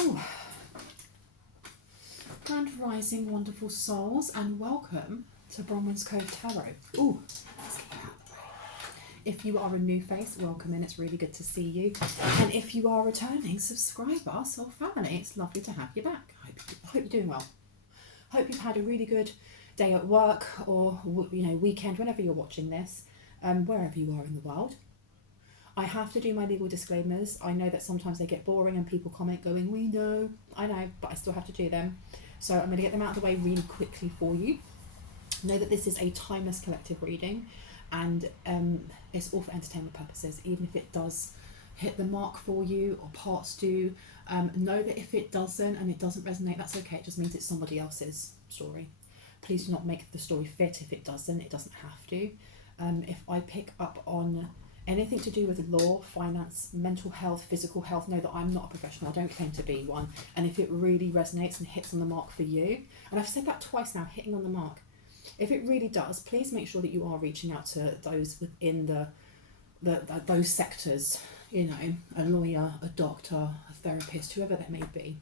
Ooh. Grand Rising, wonderful souls, and welcome to Bronwen's Code Tarot. Ooh, let's get out of the way. If you are a new face, welcome in. It's really good to see you. And if you are a returning subscriber or family, it's lovely to have you back. I hope you're doing well. Hope you've had a really good day at work or weekend, whenever you're watching this, wherever you are in the world. I have to do my legal disclaimers. I know that sometimes they get boring and people comment going, we know, I know, but I still have to do them. So I'm going to get them out of the way really quickly for you. Know that this is a timeless collective reading, and it's all for entertainment purposes. Even if it does hit the mark for you, or parts do, know that if it doesn't and it doesn't resonate, that's okay. It just means it's somebody else's story. Please do not make the story fit. If it doesn't have to. If I pick up on anything to do with law, finance, mental health, physical health, know that I'm not a professional. I don't claim to be one. And if it really resonates and hits on the mark for you, and I've said that twice now, hitting on the mark. If it really does, please make sure that you are reaching out to those within those sectors, a lawyer, a doctor, a therapist, whoever that may be,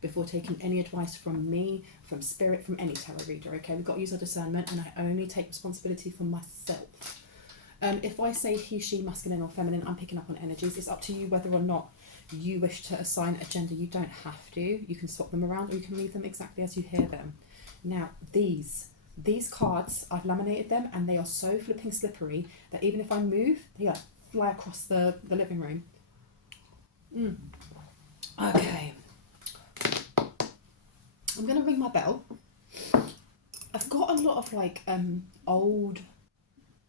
before taking any advice from me, from spirit, from any tarot reader, okay? We've got to use our discernment, and I only take responsibility for myself. If I say he, she, masculine or feminine, I'm picking up on energies. It's up to you whether or not you wish to assign a gender. You don't have to. You can swap them around, or you can leave them exactly as you hear them. Now, these cards, I've laminated them, and they are so flipping slippery that even if I move, they fly across the living room. Okay. I'm going to ring my bell. I've got a lot of old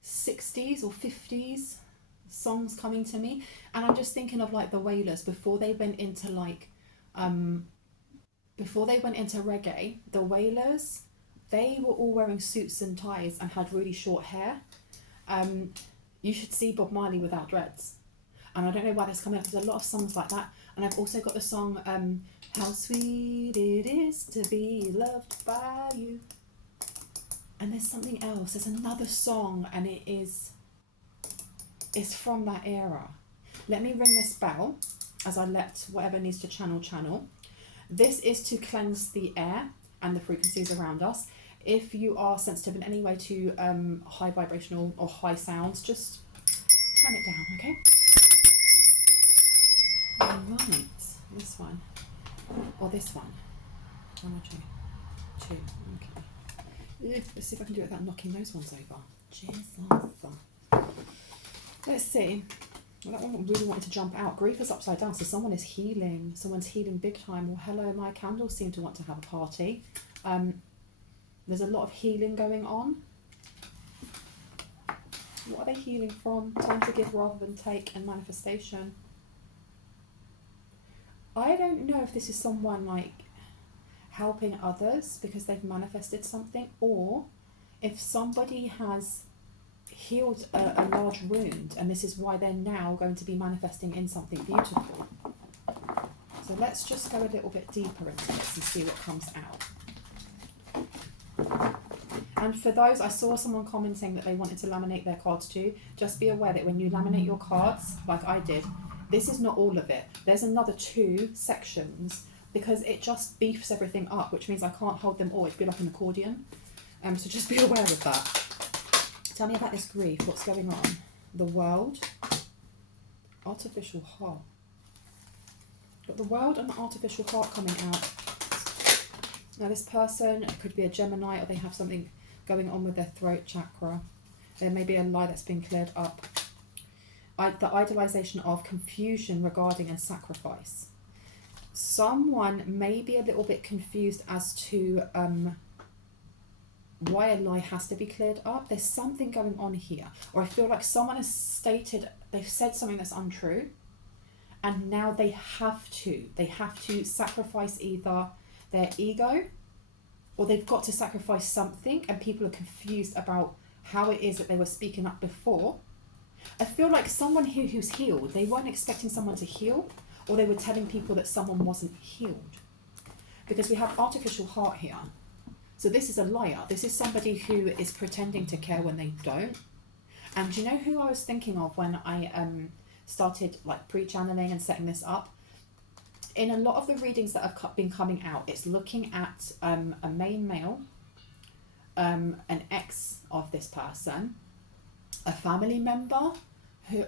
60s or 50s songs coming to me, and I'm just thinking of the Wailers before they went into reggae. The Wailers, they were all wearing suits and ties and had really short hair. You should see Bob Marley without dreads, and I don't know why that's coming up. There's a lot of songs like that, and I've also got the song How Sweet It Is to Be Loved by You. And there's something else. There's another song, and it's from that era. Let me ring this bell as I let whatever needs to channel. This is to cleanse the air and the frequencies around us. If you are sensitive in any way to high vibrational or high sounds, just turn it down, okay? Right, this one or this one. One or two? Two, okay. Let's see if I can do it without knocking those ones over. Jesus. Let's see. Well, that one really wanted to jump out. Grief is upside down, so someone is healing. Someone's healing big time. Well, hello, my candles seem to want to have a party. There's a lot of healing going on. What are they healing from? Time to give rather than take, and manifestation. I don't know if this is someone helping others because they've manifested something, or if somebody has healed a large wound and this is why they're now going to be manifesting in something beautiful. So let's just go a little bit deeper into this and see what comes out. And for those, I saw someone commenting that they wanted to laminate their cards too. Just be aware that when you laminate your cards, like I did, this is not all of it. There's another 2 sections, because it just beefs everything up, which means I can't hold them all. It'd be like an accordion. So just be aware of that. Tell me about this grief. What's going on? The world. Artificial heart. Got the world and the artificial heart coming out. Now this person, it could be a Gemini, or they have something going on with their throat chakra. There may be a lie that's been cleared up. The idealization of confusion regarding and sacrifice. Someone may be a little bit confused as to why a lie has to be cleared up. There's something going on here, or I feel like someone has they've said something that's untrue, and now they have to sacrifice either their ego, or they've got to sacrifice something, and people are confused about how it is that they were speaking up before. I feel like someone here who's healed, they weren't expecting someone to heal, or they were telling people that someone wasn't healed. Because we have artificial heart here. So this is a liar. This is somebody who is pretending to care when they don't. And do you know who I was thinking of when I started pre-channeling and setting this up? in a lot of the readings that have been coming out, it's looking at a main male, an ex of this person, a family member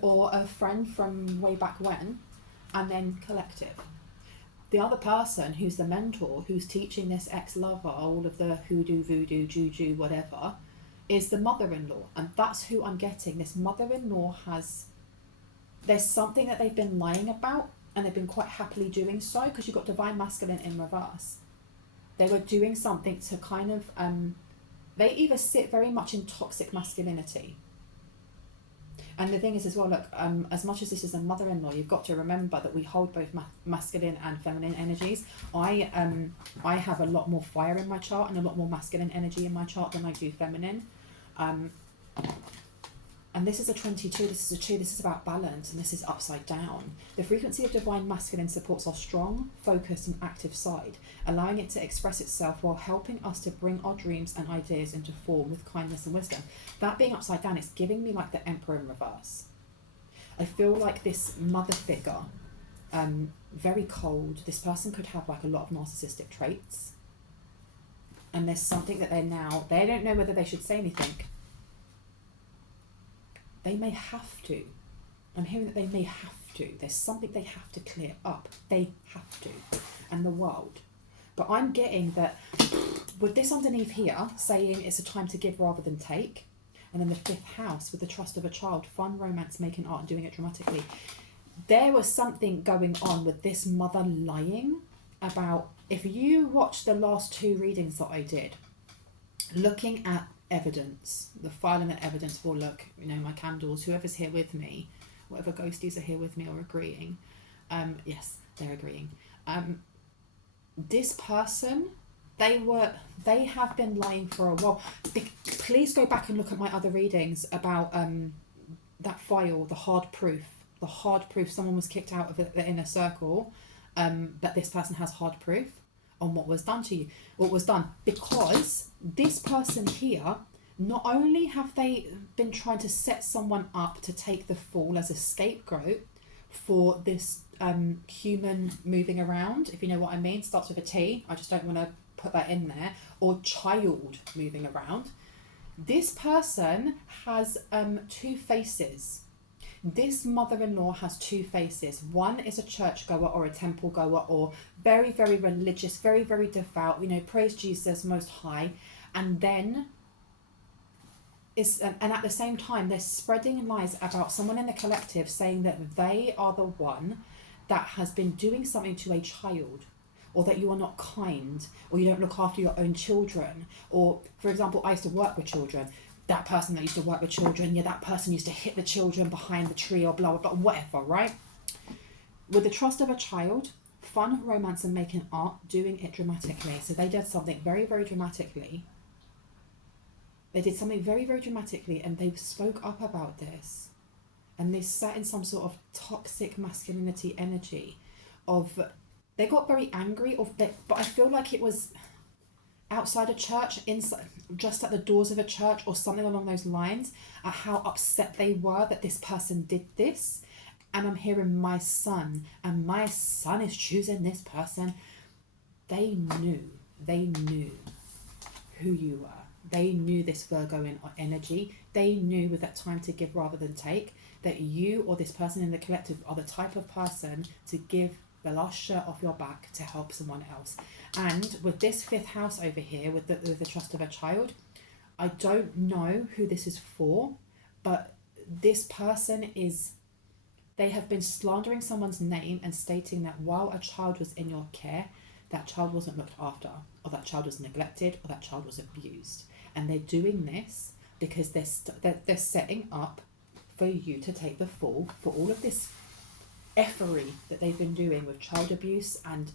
or a friend from way back when, and then collective. The other person who's the mentor, who's teaching this ex-lover all of the hoodoo, voodoo, juju, whatever, is the mother-in-law. And that's who I'm getting. This mother-in-law there's something that they've been lying about, and they've been quite happily doing so, because you've got divine masculine in reverse. They were doing something to kind of, they either sit very much in toxic masculinity. And the thing is as well, look, as much as this is a mother-in-law, you've got to remember that we hold both masculine and feminine energies. I have a lot more fire in my chart and a lot more masculine energy in my chart than I do feminine. And this is a 22, this is a 2, this is about balance, and this is upside down. The frequency of divine masculine supports our strong, focused and active side, allowing it to express itself while helping us to bring our dreams and ideas into form with kindness and wisdom. That being upside down, it's giving me like the Emperor in reverse. I feel like this mother figure, very cold. This person could have like a lot of narcissistic traits. And there's something that they don't know whether they should say anything. They may have to. I'm hearing that they may have to. There's something they have to clear up. They have to. And the world. But I'm getting that with this underneath here, saying it's a time to give rather than take. And then the 5th house with the trust of a child, fun, romance, making art and doing it dramatically. There was something going on with this mother lying about, if you watch the last 2 readings that I did, looking at evidence, the filing and evidence for, look, my candles, whoever's here with me, whatever ghosties are here with me or agreeing, yes, they're agreeing. This person, they have been lying for a while. Please go back and look at my other readings about that file, the hard proof. Someone was kicked out of the inner circle, but this person has hard proof on what was done to you, because this person here, not only have they been trying to set someone up to take the fall as a scapegoat for this human moving around, if you know what I mean, starts with a T, I just don't want to put that in there, or child moving around. This person has 2 faces. This mother-in-law has 2 faces. One is a churchgoer or a temple goer, or very, very religious, very, very devout, praise Jesus Most High. And then and at the same time, they're spreading lies about someone in the collective, saying that they are the one that has been doing something to a child, or that you are not kind, or you don't look after your own children. Or, for example, I used to work with children. That person that used to work with children, that person used to hit the children behind the tree, or blah, blah, blah, whatever, right? With the trust of a child, fun, romance and making art, doing it dramatically. So they did something very, very dramatically. And they spoke up about this. And they sat in some sort of toxic masculinity energy they got very angry, but I feel like it was outside a church, inside, just at the doors of a church or something along those lines, at how upset they were that this person did this. And I'm hearing my son is choosing this person. They knew who you were. They knew this Virgo energy. They knew with that time to give rather than take, that you or this person in the collective are the type of person to give the last shirt off your back to help someone else. And with this 5th house over here, with the trust of a child, I don't know who this is for, but this person they have been slandering someone's name and stating that while a child was in your care, that child wasn't looked after, or that child was neglected, or that child was abused. And they're doing this because they're setting up for you to take the fall for all of this effery that they've been doing with child abuse and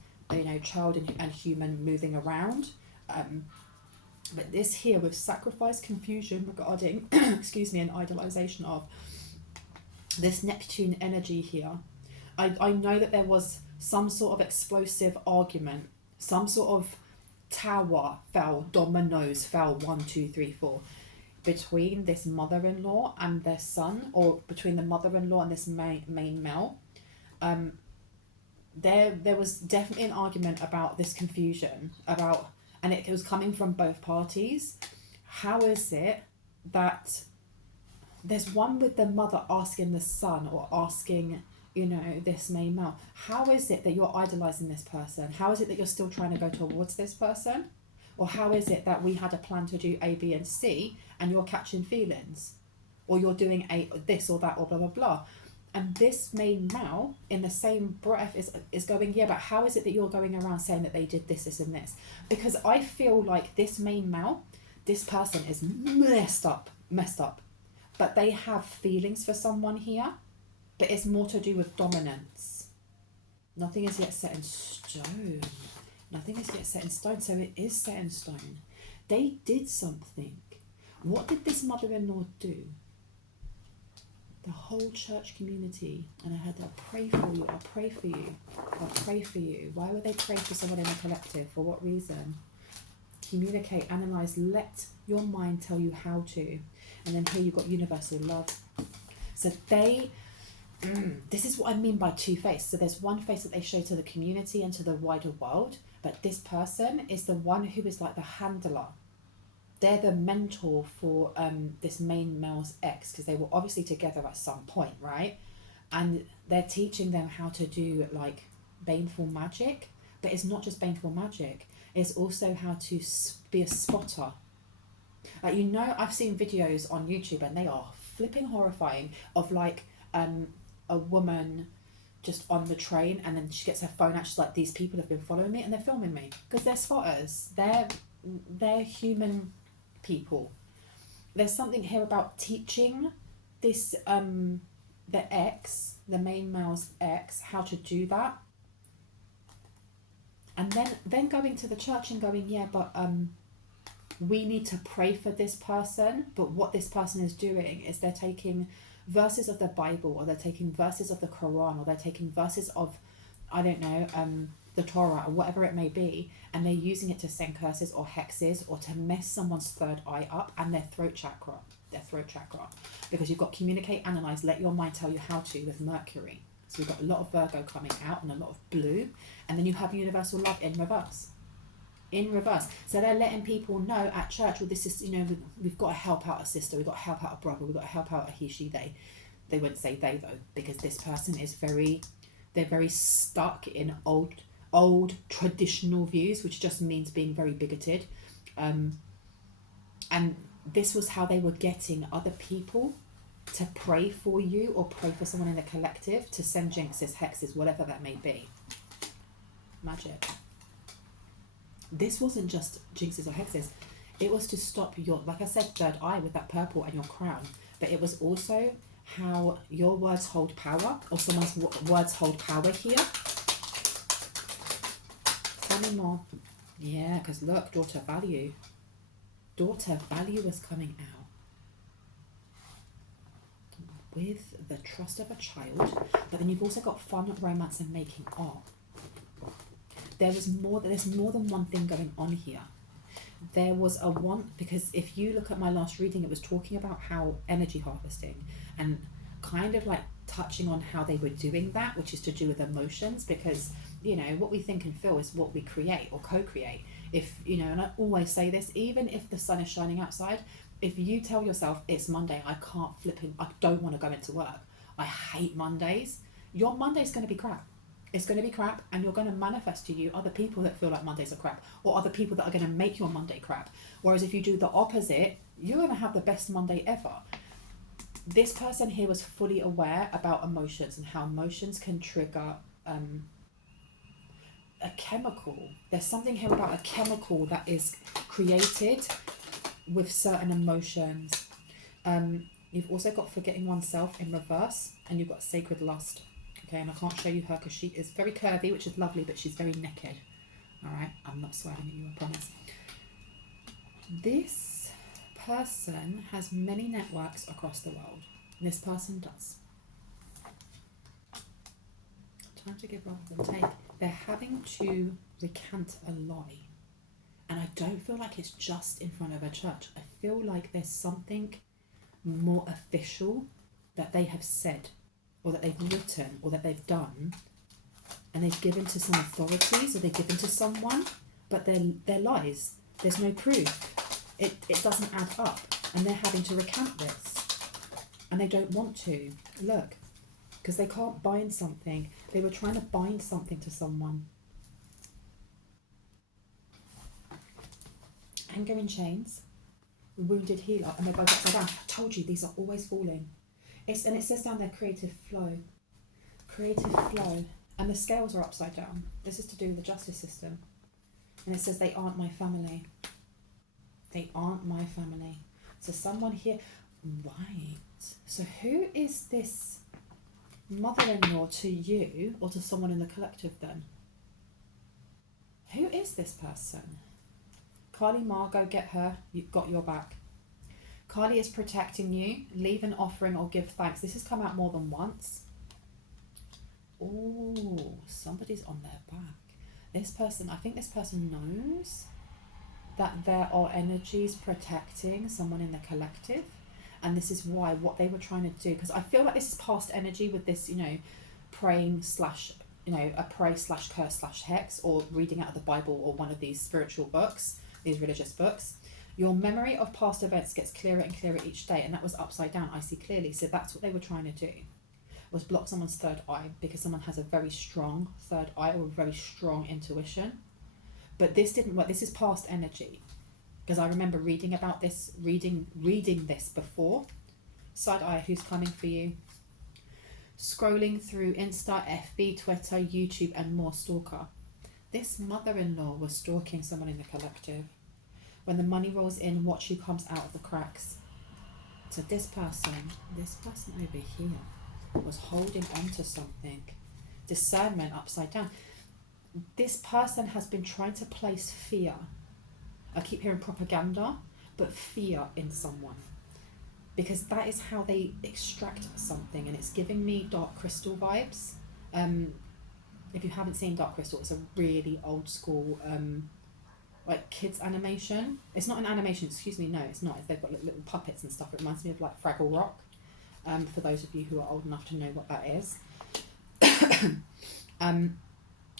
child and human moving around. But this here with sacrifice, confusion regarding excuse me, an idolization of this Neptune energy here. I know that there was some sort of explosive argument, some sort of tower fell, dominoes fell, 1, 2, 3, 4, between this mother-in-law and their son, or between the mother-in-law and this main male. there was definitely an argument about this confusion about, and it was coming from both parties. How is it that there's one with the mother asking the son, or asking, you know, this main male, how is it that you're idolizing this person? How is it that you're still trying to go towards this person? Or how is it that we had a plan to do A, B, and C, and you're catching feelings? Or you're doing this or that, or blah, blah, blah. And this main male, in the same breath, is going, yeah, but how is it that you're going around saying that they did this, this, and this? Because I feel like this main male, this person is messed up. But they have feelings for someone here, but it's more to do with dominance. Nothing is yet set in stone. Nothing is yet set in stone, so it is set in stone. They did something. What did this mother-in-law do? The whole church community, and I had to pray for you, I'll pray for you, I'll pray for you. Why would they pray for someone in a collective? For what reason? Communicate, analyze, let your mind tell you how to. And then here you've got universal love. So they, this is what I mean by two-faced. So there's one face that they show to the community and to the wider world, but this person is the one who is like the handler. They're the mentor for this main male's ex, because they were obviously together at some point, right? And they're teaching them how to do like baneful magic, but it's not just baneful magic, it's also how to be a spotter. Like, you know, I've seen videos on YouTube and they are flipping horrifying of like a woman just on the train, and then she gets her phone out, she's like, these people have been following me and they're filming me, because they're spotters, they're human people. There's something here about teaching this the ex, the main male's ex, how to do that, and then going to the church and going, yeah, but we need to pray for this person. But what this person is doing is they're taking verses of the Bible, or they're taking verses of the Quran, or they're taking verses of, I don't know, the Torah, or whatever it may be, and they're using it to send curses or hexes, or to mess someone's third eye up, and their throat chakra, because you've got communicate, analyze, let your mind tell you how to, with Mercury. So we've got a lot of Virgo coming out and a lot of blue, and then you have universal love in reverse. So they're letting people know at church, well, this is, you know, we've got to help out a sister, we've got to help out a brother, we've got to help out a he, she, they. They wouldn't say they though, because this person is they're very stuck in old traditional views, which just means being very bigoted. And this was how they were getting other people to pray for you, or pray for someone in the collective, to send jinxes, hexes, whatever that may be. Magic. This wasn't just jinxes or hexes. It was to stop your, like I said, third eye with that purple and your crown. But it was also how your words hold power, or someone's words hold power here. Tell me more. Yeah, because look, daughter value. Daughter value is coming out. With the trust of a child. But then you've also got fun, romance, and making art. There's more than one thing going on here. There was a want, because if you look at my last reading, it was talking about how energy harvesting, and kind of like touching on how they were doing that, which is to do with emotions, because, you know, what we think and feel is what we create or co-create. If, you know, and I always say this, even if the sun is shining outside, if you tell yourself it's Monday, I don't want to go into work, I hate Mondays, your Monday's going to be crap. It's going to be crap, and you're going to manifest to you other people that feel like Mondays are crap, or other people that are going to make your Monday crap. Whereas if you do the opposite, you're going to have the best Monday ever. This person here was fully aware about emotions, and how emotions can trigger a chemical. There's something here about a chemical that is created with certain emotions. You've also got forgetting oneself in reverse, and you've got sacred lust. Okay, and I can't show you her because she is very curvy, which is lovely, but she's very naked. All right, I'm not swearing at you, I promise. This person has many networks across the world. This person does. Time to give rather than take. They're having to recant a lie. And I don't feel like it's just in front of a church. I feel like there's something more official that they have said, or that they've written, or that they've done, and they've given to some authorities, or they've given to someone, but they're lies. There's no proof. It doesn't add up, and they're having to recount this, and they don't want to. Look, because they can't bind something. They were trying to bind something to someone. Anger in chains, wounded healer, and they're both upside down. I told you, these are always falling. And it says down there, creative flow. Creative flow. And the scales are upside down. This is to do with the justice system. And it says they aren't my family. They aren't my family. So someone here, right. So who is this mother-in-law to you, or to someone in the collective then? Who is this person? Carly Margot, get her. You've got your back. Carly is protecting you. Leave an offering or give thanks. This has come out more than once. Oh, somebody's on their back. This person, I think this person knows that there are energies protecting someone in the collective. And this is why, what they were trying to do, because I feel like this is past energy with this, praying slash, a pray slash curse slash hex, or reading out of the Bible or one of these spiritual books, these religious books. Your memory of past events gets clearer and clearer each day, and that was upside down, I see clearly. So that's what they were trying to do, was block someone's third eye, because someone has a very strong third eye or a very strong intuition. But this didn't work. This is past energy, because I remember reading about this, reading this before. Side eye, who's coming for you? Scrolling through Insta, FB, Twitter, YouTube, and more, stalker. This mother-in-law was stalking someone in the collective. When the money rolls in, watch who comes out of the cracks. So this person over here was holding on to something. Discernment upside down. This person has been trying to place fear. I keep hearing propaganda, but fear in someone. Because that is how they extract something, and it's giving me Dark Crystal vibes. If you haven't seen Dark Crystal, it's a really old school like kids animation. It's not an animation, excuse me, no, it's not. They've got little puppets and stuff. It reminds me of like Fraggle Rock, for those of you who are old enough to know what that is.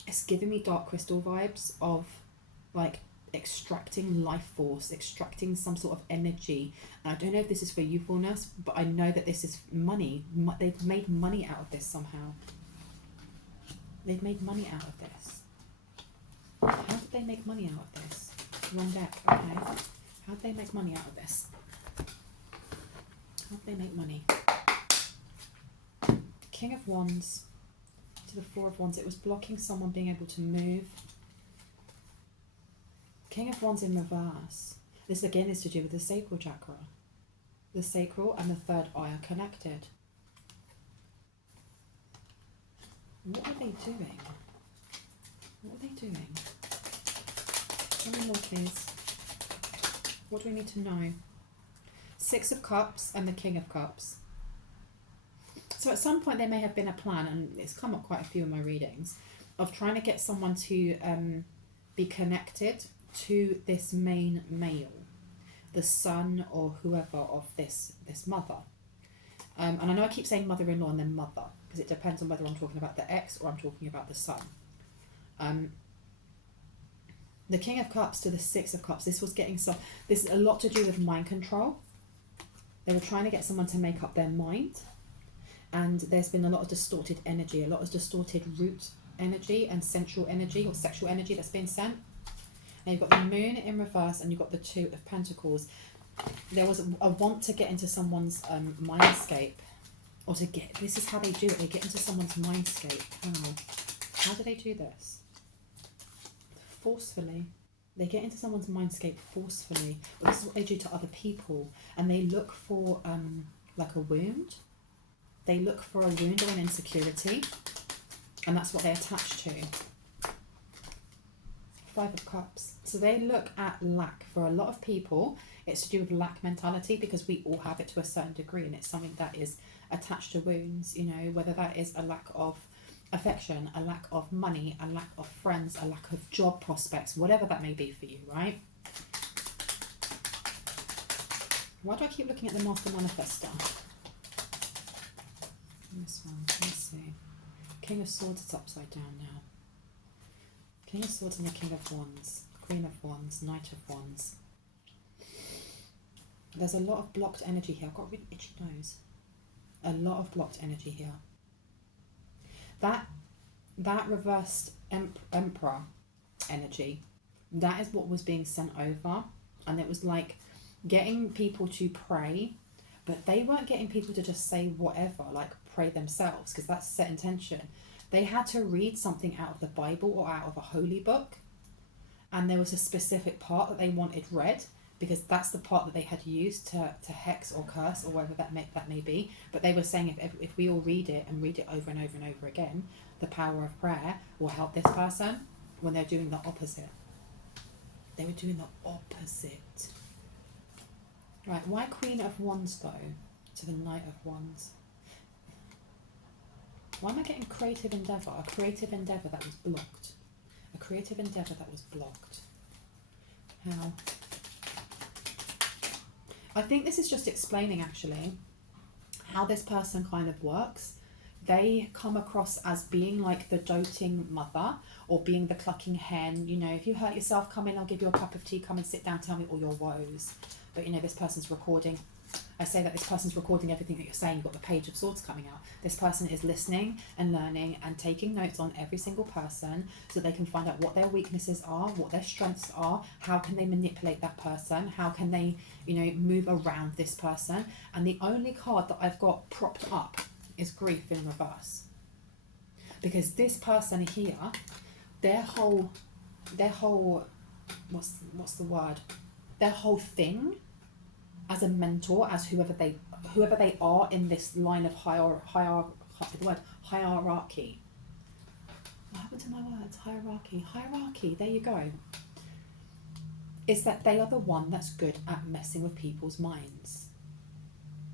It's giving me Dark Crystal vibes of like extracting life force, extracting some sort of energy. And I don't know if this is for youthfulness, but I know that this is money. They've made money out of this somehow. They've made money out of this. How did they make money out of this? Wrong deck, okay. How did they make money out of this? How did they make money? King of Wands to the Four of Wands. It was blocking someone being able to move. King of Wands in reverse. This again is to do with the sacral chakra. The sacral and the third eye are connected. What are they doing? What are they doing? Tell me more, please. What do we need to know? Six of Cups and the King of Cups. So at some point there may have been a plan, and it's come up quite a few in my readings, of trying to get someone to be connected to this main male, the son or whoever of this mother. And I know I keep saying mother-in-law and then mother, because it depends on whether I'm talking about the ex or I'm talking about the son. The King of Cups to the Six of Cups. This was getting this is a lot to do with mind control. They were trying to get someone to make up their mind, and there's been a lot of distorted energy, a lot of distorted root energy and central energy or sexual energy that's been sent. And you've got the Moon in reverse, and you've got the Two of Pentacles. There was a want to get into someone's mindscape, or to get, this is how they do it, they get into someone's mindscape. How do they do this? Forcefully. They get into someone's mindscape forcefully. Well, this is what they do to other people, and they look for like a wound. They look for a wound or an insecurity, and that's what they attach to. Five of Cups. So they look at lack. For a lot of people, it's to do with lack mentality, because we all have it to a certain degree, and it's something that is attached to wounds, whether that is a lack of affection, a lack of money, a lack of friends, a lack of job prospects, whatever that may be for you, right? Why do I keep looking at the Master Manifestor? This one, let's see. King of Swords is upside down now. King of Swords and the King of Wands. Queen of Wands, Knight of Wands. There's a lot of blocked energy here. I've got a really itchy nose. A lot of blocked energy here. That reversed Emperor energy, that is what was being sent over. And it was like getting people to pray, but they weren't getting people to just say whatever, like pray themselves, because that's set intention. They had to read something out of the Bible or out of a holy book, and there was a specific part that they wanted read, because that's the part that they had used to hex or curse or whatever that may be. But they were saying if we all read it and read it over and over and over again, the power of prayer will help this person, when they're doing the opposite. They were doing the opposite. Right, why Queen of Wands though to the Knight of Wands? Why am I getting creative endeavour? A creative endeavour that was blocked. A creative endeavour that was blocked. How? I think this is just explaining actually how this person kind of works. They come across as being like the doting mother, or being the clucking hen. You know, if you hurt yourself, come in, I'll give you a cup of tea, come and sit down, tell me all your woes. But you know, this person's recording. I say that this person's recording everything that you're saying. You've got the Page of Swords coming out. This person is listening and learning and taking notes on every single person, so they can find out what their weaknesses are, what their strengths are, how can they manipulate that person, how can they, you know, move around this person. And the only card that I've got propped up is Grief in reverse. Because this person here, their whole what's the word? Their whole thing as a mentor, as whoever they are in this line of hierarchy. What happened to my words? Hierarchy, there you go. Is that they are the one that's good at messing with people's minds.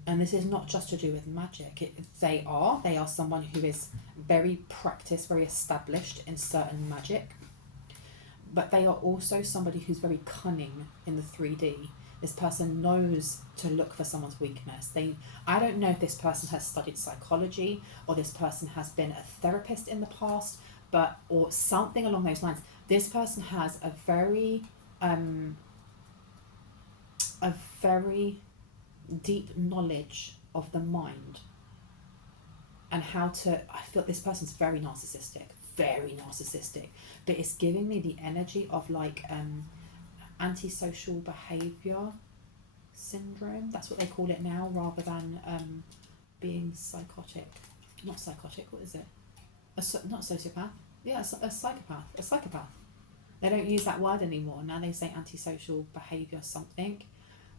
And this is not just to do with magic. They are someone who is very practiced, very established in certain magic. But they are also somebody who's very cunning in the 3D. This person knows to look for someone's weakness. I don't know if this person has studied psychology, or this person has been a therapist in the past, or something along those lines. This person has a very deep knowledge of the mind and how to. I feel this person's very narcissistic, but it's giving me the energy of like antisocial behavior syndrome. That's what they call it now, rather than being psychotic. Not psychotic, what is it? Not a sociopath. Yeah, a psychopath. They don't use that word anymore. Now they say antisocial behavior something.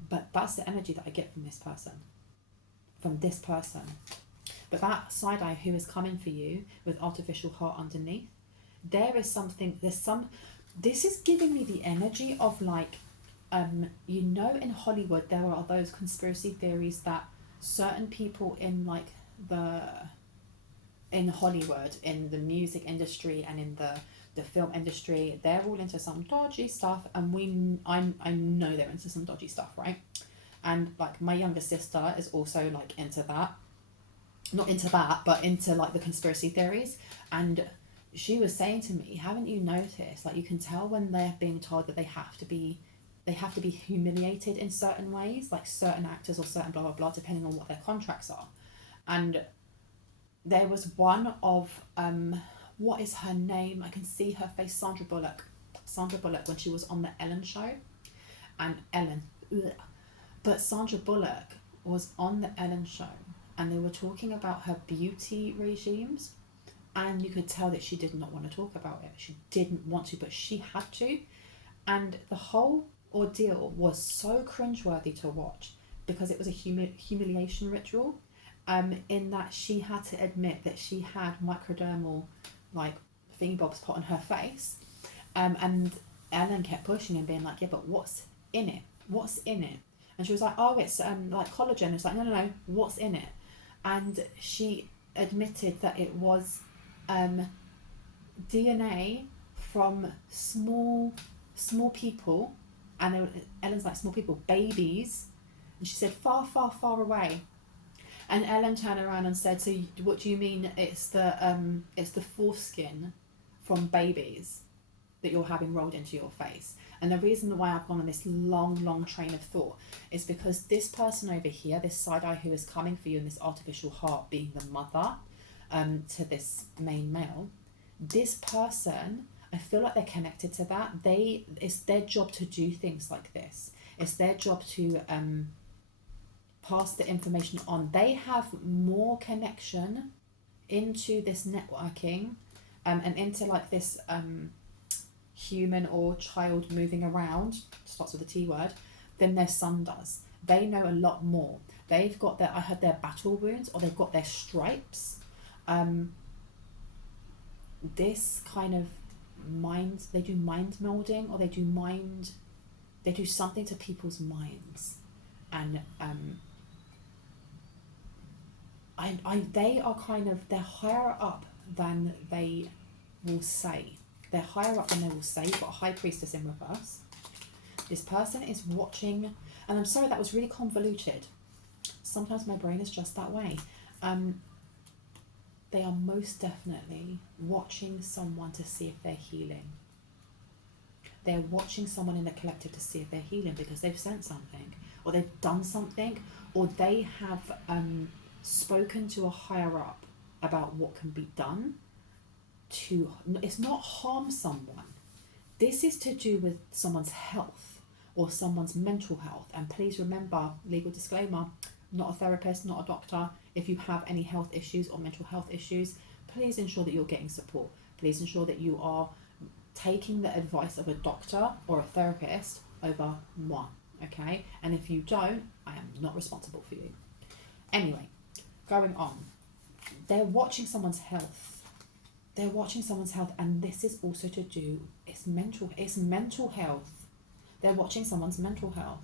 But that's the energy that I get from this person. But that side eye who is coming for you with artificial heart underneath, this is giving me the energy of like, you know, in Hollywood there are those conspiracy theories that certain people in like in Hollywood, in the music industry and in the film industry, they're all into some dodgy stuff, and I know they're into some dodgy stuff, right? And like my younger sister is also like into that, not into that, but into like the conspiracy theories. And she was saying to me, haven't you noticed, like you can tell when they're being told that they have to be humiliated in certain ways, like certain actors or certain blah blah blah, depending on what their contracts are. And there was one of what is her name? I can see her face. Sandra Bullock, when she was on the Ellen show. And but Sandra Bullock was on the Ellen show, and they were talking about her beauty regimes, and you could tell that she did not want to talk about it. She didn't want to, but she had to. And the whole ordeal was so cringeworthy to watch, because it was a humiliation ritual, in that she had to admit that she had microdermal like thingy-bobs put on her face, and Ellen kept pushing and being like, yeah, but what's in it? And she was like, oh, it's like collagen. It's like, no, what's in it? And she admitted that it was DNA from small people, and Ellen's like, small people, babies, and she said far away. And Ellen turned around and said, so what do you mean it's the foreskin from babies? that you're having rolled into your face. And the reason why I've gone on this long train of thought is because this person over here, this side eye who is coming for you in this artificial heart, being the mother to this main male, this person, I feel like they're connected to that. It's their job to do things like this. It's their job to pass the information on. They have more connection into this networking and into like this human or child moving around, starts with the T word, than their son does. They know a lot more. They've got their, I heard their battle wounds, or they've got their stripes. This kind of mind, they do mind melding, or they do something to people's minds. And they are kind of, they're higher up than they will say. They're higher up than they will say. You've got a high priestess in reverse. This person is watching, and I'm sorry that was really convoluted. Sometimes my brain is just that way. They are most definitely watching someone to see if they're healing. They're watching someone in the collective to see if they're healing because they've sent something, or they've done something, or they have spoken to a higher up about what can be done to, it's not harm someone. This is to do with someone's health or someone's mental health. And please remember, legal disclaimer, not a therapist, not a doctor. If you have any health issues or mental health issues, please ensure that you're getting support. Please ensure that you are taking the advice of a doctor or a therapist over one, okay? And if you don't, I am not responsible for you. Anyway, going on. They're watching someone's health. They're watching someone's health, and this is also to do, it's mental health. They're watching someone's mental health.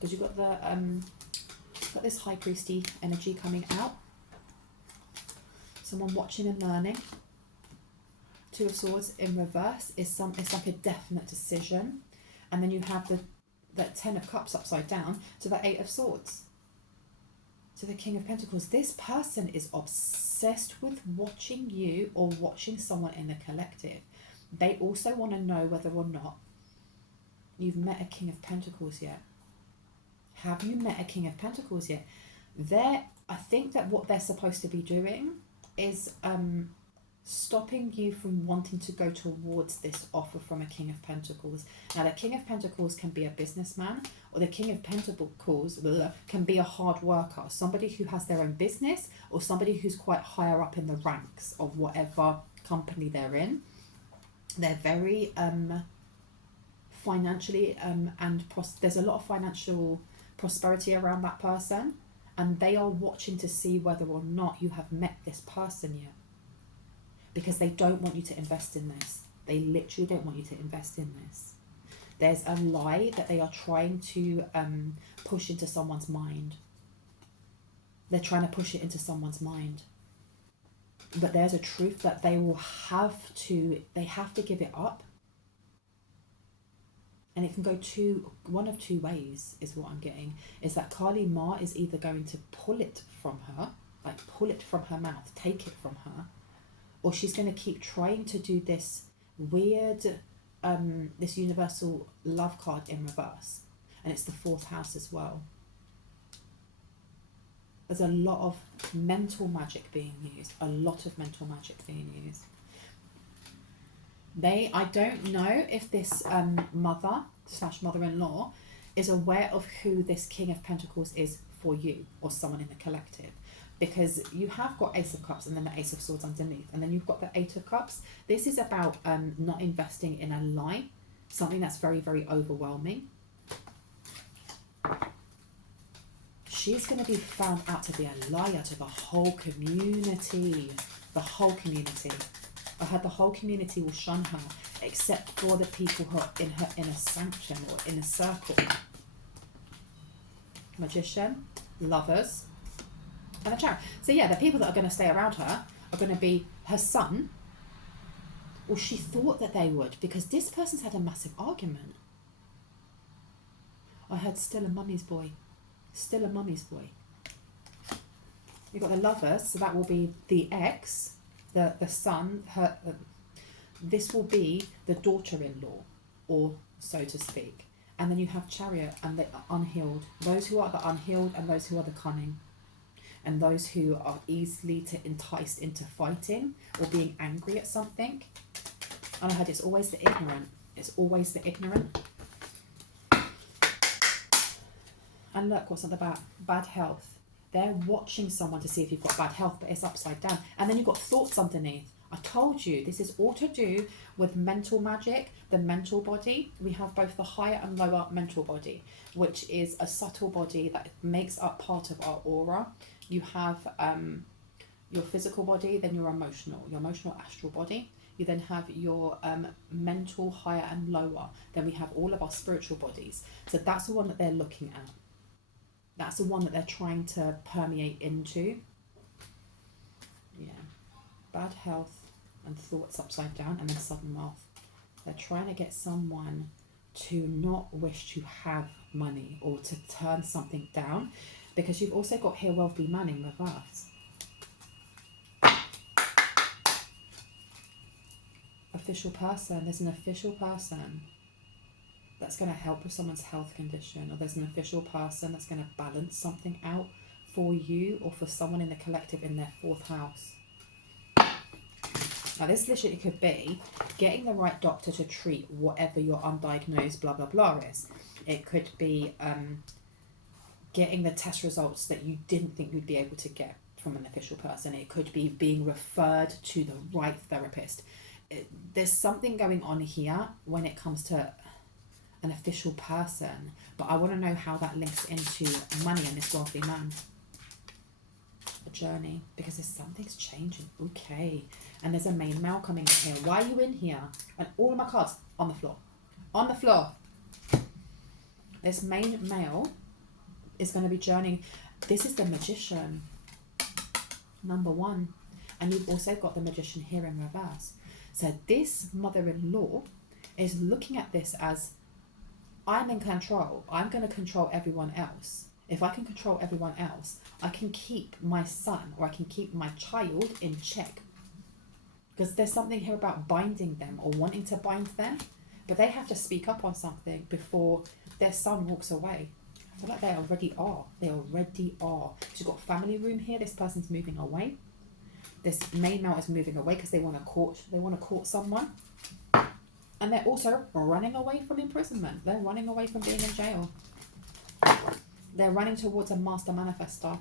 Because you've got got this high priesty energy coming out. Someone watching and learning. Two of Swords in reverse it's like a definite decision. And then you have the 10 of Cups upside down to the 8 of Swords. To the King of Pentacles. This person is obsessed with watching you or watching someone in the collective. They also want to know whether or not you've met a King of Pentacles yet. Have you met a King of Pentacles yet? I think that what they're supposed to be doing is stopping you from wanting to go towards this offer from a King of Pentacles. Now, the King of Pentacles can be a businessman, or the King of Pentacles can be a hard worker, somebody who has their own business, or somebody who's quite higher up in the ranks of whatever company they're in. They're very financially there's a lot of financial prosperity around that person, and they are watching to see whether or not you have met this person yet. Because they don't want you to invest in this. They literally don't want you to invest in this. There's a lie that they are trying to push into someone's mind. They're trying to push it into someone's mind. But there's a truth that they have to give it up. And it can go one of two ways is what I'm getting. Is that Kali Ma is either going to pull it from her, like pull it from her mouth, take it from her, or she's going to keep trying to do this weird, this universal love card in reverse. And it's the 4th house as well. There's a lot of mental magic being used. A lot of mental magic being used. I don't know if this mother/mother-in-law is aware of who this King of Pentacles is for you, or someone in the collective. Because you have got Ace of Cups and then the Ace of Swords underneath. And then you've got the 8 of Cups. This is about not investing in a lie. Something that's very, very overwhelming. She's going to be found out to be a liar to the whole community. The whole community. I heard the whole community will shun her. Except for the people who are in her inner sanctum or inner circle. Magician. Lovers. And a Chariot. So yeah, the people that are going to stay around her are going to be her son. Or she thought that they would, because this person's had a massive argument. I heard still a mummy's boy. Still a mummy's boy. You've got the Lovers, so that will be the ex, the son, this will be the daughter-in-law, or so to speak. And then you have Chariot and the Unhealed. Those who are the unhealed and those who are the cunning. And those who are easily enticed into fighting or being angry at something. And I heard it's always the ignorant. It's always the ignorant. And look, what's at the back? Bad health. They're watching someone to see if you've got bad health, but it's upside down. And then you've got thoughts underneath. I told you, this is all to do with mental magic, the mental body. We have both the higher and lower mental body, which is a subtle body that makes up part of our aura. You have your physical body, then your emotional astral body. You then have your mental higher and lower. Then we have all of our spiritual bodies. So that's the one that they're looking at. That's the one that they're trying to permeate into. Yeah. Bad health and thoughts upside down, and then sudden wealth. They're trying to get someone to not wish to have money or to turn something down, because you've also got here wealthy man in reverse. Official person. There's an official person that's going to help with someone's health condition, or there's an official person that's going to balance something out for you or for someone in the collective in their 4th house. Now this literally could be getting the right doctor to treat whatever your undiagnosed blah blah blah is. It could be getting the test results that you didn't think you'd be able to get from an official person. It could be being referred to the right therapist. There's something going on here when it comes to an official person, but I want to know how that links into money and this wealthy man. A journey, because there's something's changing. Okay, and there's a main male coming in here. Why are you in here? And all of my cards on the floor. On the floor. This main male is going to be journeying. This is the Magician, number 1, and you've also got the Magician here in reverse. So this mother-in-law is looking at this as, I'm in control. I'm going to control everyone else. If I can control everyone else, I can keep my son or I can keep my child in check. Because there's something here about binding them or wanting to bind them, but they have to speak up on something before their son walks away. I feel like they already are. They already are. She's got family room here. This person's moving away. This main male is moving away because they want to court someone. And they're also running away from imprisonment. They're running away from being in jail. They're running towards a master manifestor.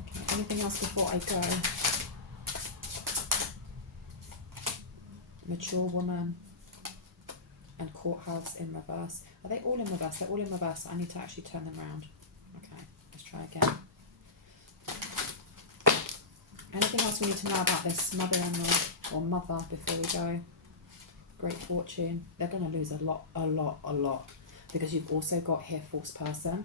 Okay, anything else before I go? Mature woman and courthouse in reverse. Are they all in reverse? They're all in reverse. I need to actually turn them around. Okay, let's try again. Anything else we need to know about this mother-in-law or mother before we go? Great fortune. They're going to lose a lot. Because you've also got here false person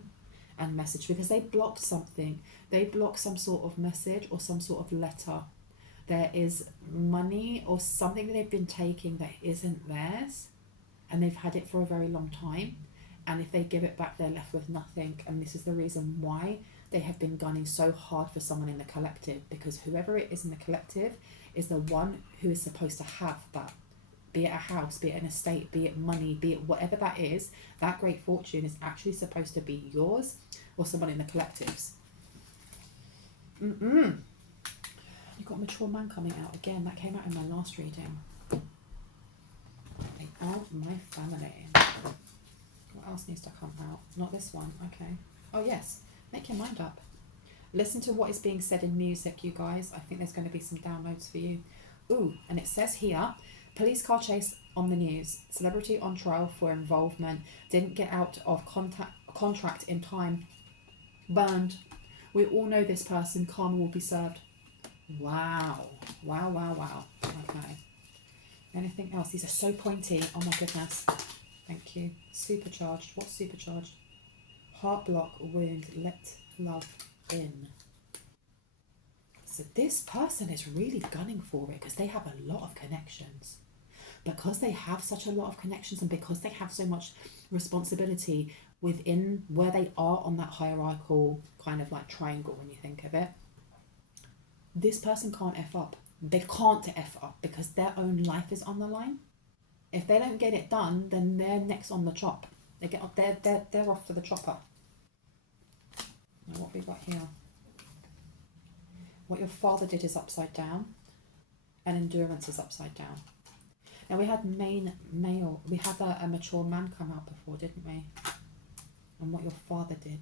and message, because they blocked something. They blocked some sort of message or some sort of letter. There is money or something that they've been taking that isn't theirs, and they've had it for a very long time. And if they give it back, they're left with nothing. And this is the reason why they have been gunning so hard for someone in the collective, because whoever it is in the collective is the one who is supposed to have that. Be it a house, be it an estate, be it money, be it whatever that is, that great fortune is actually supposed to be yours or someone in the collectives. You've got mature man coming out again. That came out in my last reading. Out my family. What else needs to come out? Not this one. Okay. Oh yes. Make your mind up. Listen to what is being said in music, you guys. I think there's going to be some downloads for you. Ooh, and it says here, police car chase on the news. Celebrity on trial for involvement. Didn't get out of contract in time. Burned. We all know this person. Karma will be served. Wow. Wow. Okay. Anything else? These are so pointy. Oh my goodness. Thank you. Supercharged. What's supercharged? Heart block, wound, let love in. So this person is really gunning for it because they have a lot of connections. Because they have such a lot of connections and because they have so much responsibility within where they are on that hierarchical kind of like triangle when you think of it, this person can't F up. They can't F up because their own life is on the line. If they don't get it done, then they're next on the chop. They're off to the chopper. Now what have we got here? What your father did is upside down, and endurance is upside down. Now we had we had a mature man come out before, didn't we? And what your father did.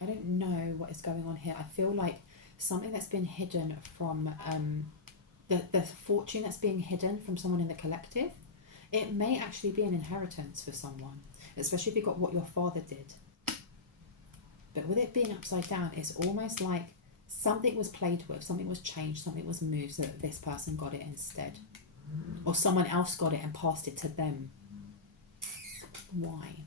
I don't know what is going on here. I feel like something that's been hidden from the fortune that's being hidden from someone in the collective. It may actually be an inheritance for someone, especially if you got what your father did. But with it being upside down, it's almost like something was played with, something was changed, something was moved so that this person got it instead. Or someone else got it and passed it to them. Why?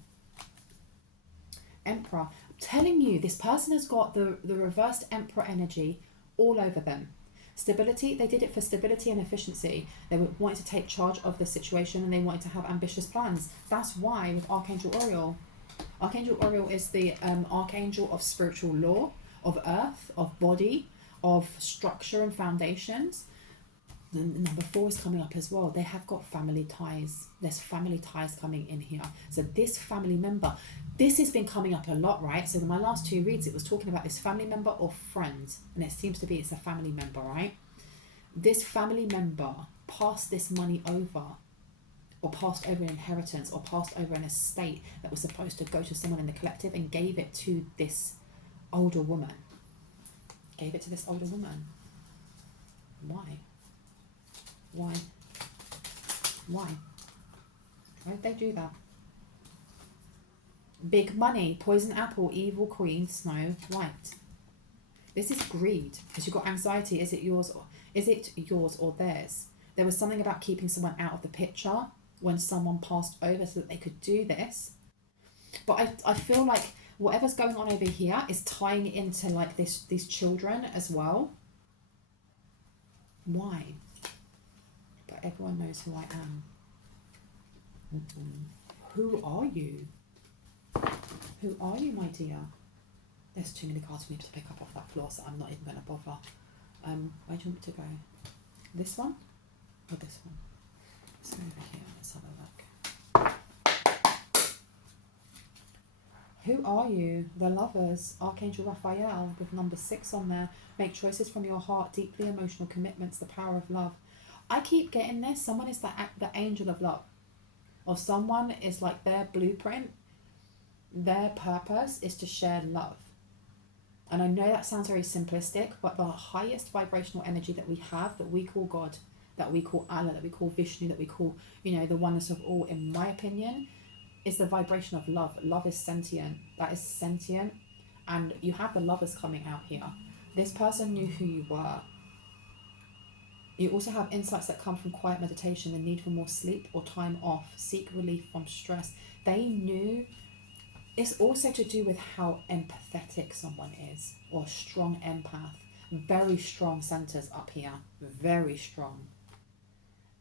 Emperor. I'm telling you, this person has got the reversed Emperor energy all over them. Stability, they did it for stability and efficiency. They wanted to take charge of the situation and they wanted to have ambitious plans. That's why with Archangel Uriel. Archangel Uriel is the archangel of spiritual law, of earth, of body, of structure and foundations. And number 4 is coming up as well. They have got family ties. There's family ties coming in here. So this family member, this has been coming up a lot, right? So in my last 2 reads, it was talking about this family member or friend. And it seems to be it's a family member, right? This family member passed this money over, or passed over an inheritance, or passed over an estate that was supposed to go to someone in the collective and gave it to this older woman. Gave it to this older woman. Why? Why? Why? Why did they do that? Big money, poison apple, evil queen, Snow White. This is greed because you've got anxiety. Is it yours or theirs? There was something about keeping someone out of the picture when someone passed over so that they could do this. But I feel like whatever's going on over here is tying into like these children as well. Why? But everyone knows who I am. Who are you? Who are you, my dear? There's too many cards for me to pick up off that floor, so I'm not even going to bother. Where do you want me to go? This one or this one? Let's go over here. Let's have a look. Who are you? The Lovers, Archangel Raphael with number 6 on there. Make choices from your heart, deeply emotional commitments, the power of love. I keep getting this. Someone is the angel of love, or someone is like their blueprint. Their purpose is to share love. And I know that sounds very simplistic, but the highest vibrational energy that we have, that we call God, that we call Allah, that we call Vishnu, that we call, the oneness of all, in my opinion, is the vibration of love. Love is sentient. That is sentient. And you have the Lovers coming out here. This person knew who you were. You also have insights that come from quiet meditation, the need for more sleep or time off, seek relief from stress. They knew. It's also to do with how empathetic someone is, or strong empath. Very strong centers up here, very strong.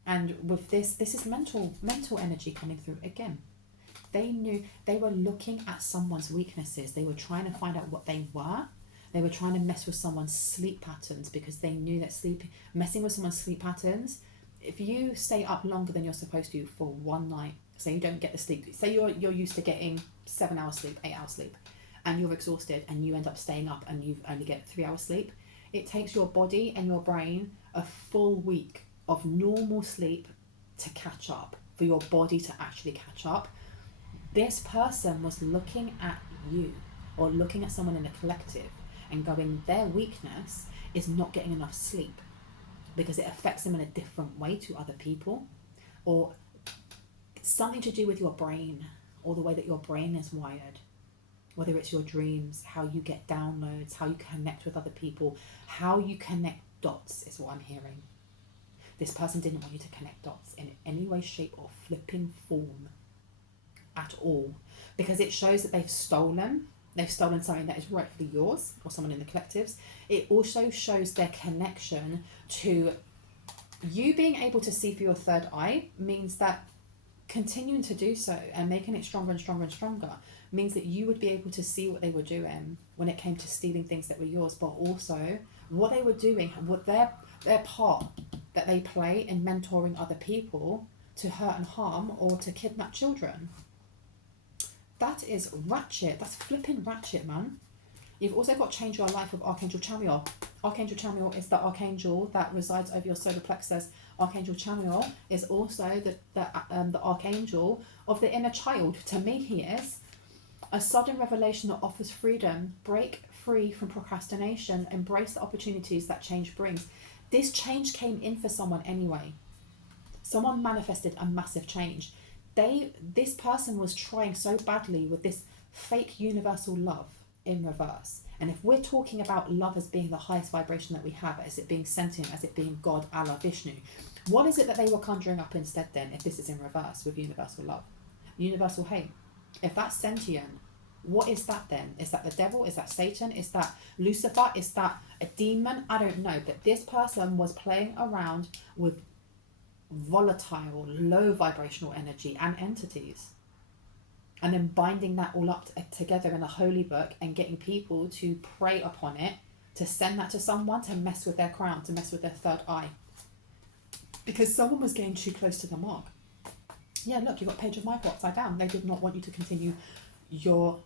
And with this is mental energy coming through again. They knew, they were looking at someone's weaknesses. They were trying to find out what they were. They were trying to mess with someone's sleep patterns, because they knew that messing with someone's sleep patterns, if you stay up longer than you're supposed to for one night, say you don't get the sleep, say you're used to getting 7 hours sleep, 8 hours sleep, and you're exhausted and you end up staying up and you only get 3 hours sleep, it takes your body and your brain a full week of normal sleep to catch up, for your body to actually catch up. This person was looking at you, or looking at someone in the collective, and going, their weakness is not getting enough sleep, because it affects them in a different way to other people, or something to do with your brain, or the way that your brain is wired, whether it's your dreams, how you get downloads, how you connect with other people, how you connect dots is what I'm hearing. This person didn't want you to connect dots in any way, shape or flipping form at all, because it shows that they've stolen something that is rightfully yours, or someone in the collectives. It also shows their connection to you. Being able to see through your third eye means that continuing to do so and making it stronger and stronger and stronger means that you would be able to see what they were doing when it came to stealing things that were yours, but also what they were doing, what their part that they play in mentoring other people to hurt and harm or to kidnap children. That is ratchet. That's flipping ratchet, man. You've also got Change Your Life with Archangel Chamuel. Archangel Chamuel is the archangel that resides over your solar plexus. Archangel Chamuel is also the archangel of the inner child. To me, he is a sudden revelation that offers freedom. Break free from procrastination. Embrace the opportunities that change brings. This change came in for someone anyway. Someone manifested a massive change. This person was trying so badly with this fake universal love in reverse. And if we're talking about love as being the highest vibration that we have, as it being sentient, as it being God, Allah, Vishnu, what is it that they were conjuring up instead then, if this is in reverse with universal love? Universal hate. If that's sentient, what is that then? Is that the devil? Is that Satan? Is that Lucifer? Is that a demon? I don't know. But this person was playing around with volatile, low vibrational energy and entities, and then binding that all up together in a holy book and getting people to pray upon it, to send that to someone to mess with their crown, to mess with their third eye, because someone was getting too close to the mark. Yeah, look, you've got Page of Michael upside down. They did not want you to continue your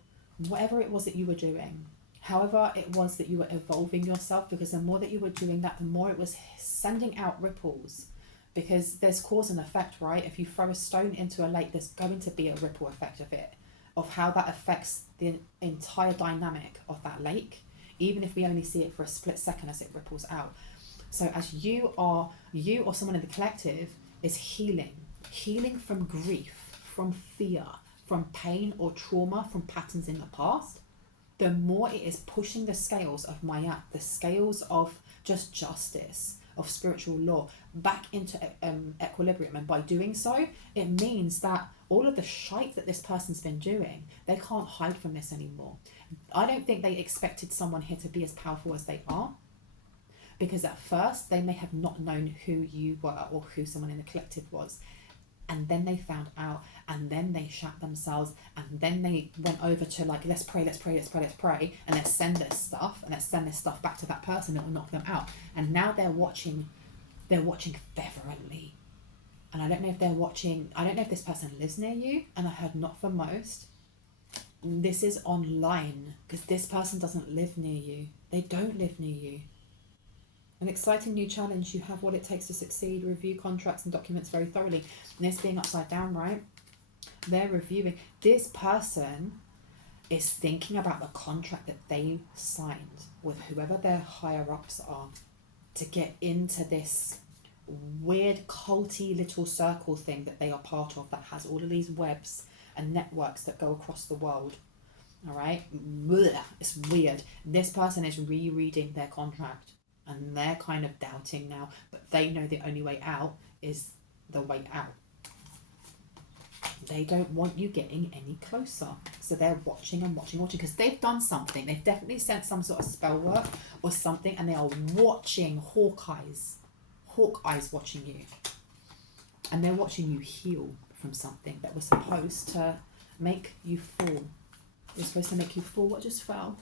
whatever it was that you were doing, however it was that you were evolving yourself, because the more that you were doing that, the more it was sending out ripples. Because there's cause and effect, right? If you throw a stone into a lake, there's going to be a ripple effect of it, of how that affects the entire dynamic of that lake, even if we only see it for a split second as it ripples out. So as you or someone in the collective is healing from grief, from fear, from pain or trauma, from patterns in the past, the more it is pushing the scales of Mayat, the scales of just justice, of spiritual law, back into equilibrium. And by doing so, it means that all of the shite that this person's been doing, they can't hide from this anymore. I don't think they expected someone here to be as powerful as they are, because at first they may have not known who you were or who someone in the collective was. And then they found out, and then they shat themselves, and then they went over to like, let's pray, and let's send this stuff back to that person that will knock them out. And now they're watching fervently. And I don't know if this person lives near you, and I heard not for most. This is online, because this person doesn't live near you. They don't live near you. An exciting new challenge. You have what it takes to succeed. Review contracts and documents very thoroughly. And this being upside down, right? They're reviewing. This person is thinking about the contract that they signed with whoever their higher ups are to get into this weird culty little circle thing that they are part of, that has all of these webs and networks that go across the world. All right? It's weird. This person is rereading their contract. And they're kind of doubting now, but they know the only way out is the way out. They don't want you getting any closer. So they're watching, because they've done something. They've definitely sent some sort of spell work or something, and they are watching Hawkeyes watching you. And they're watching you heal from something that was supposed to make you fall. It was supposed to make you fall. What just fell?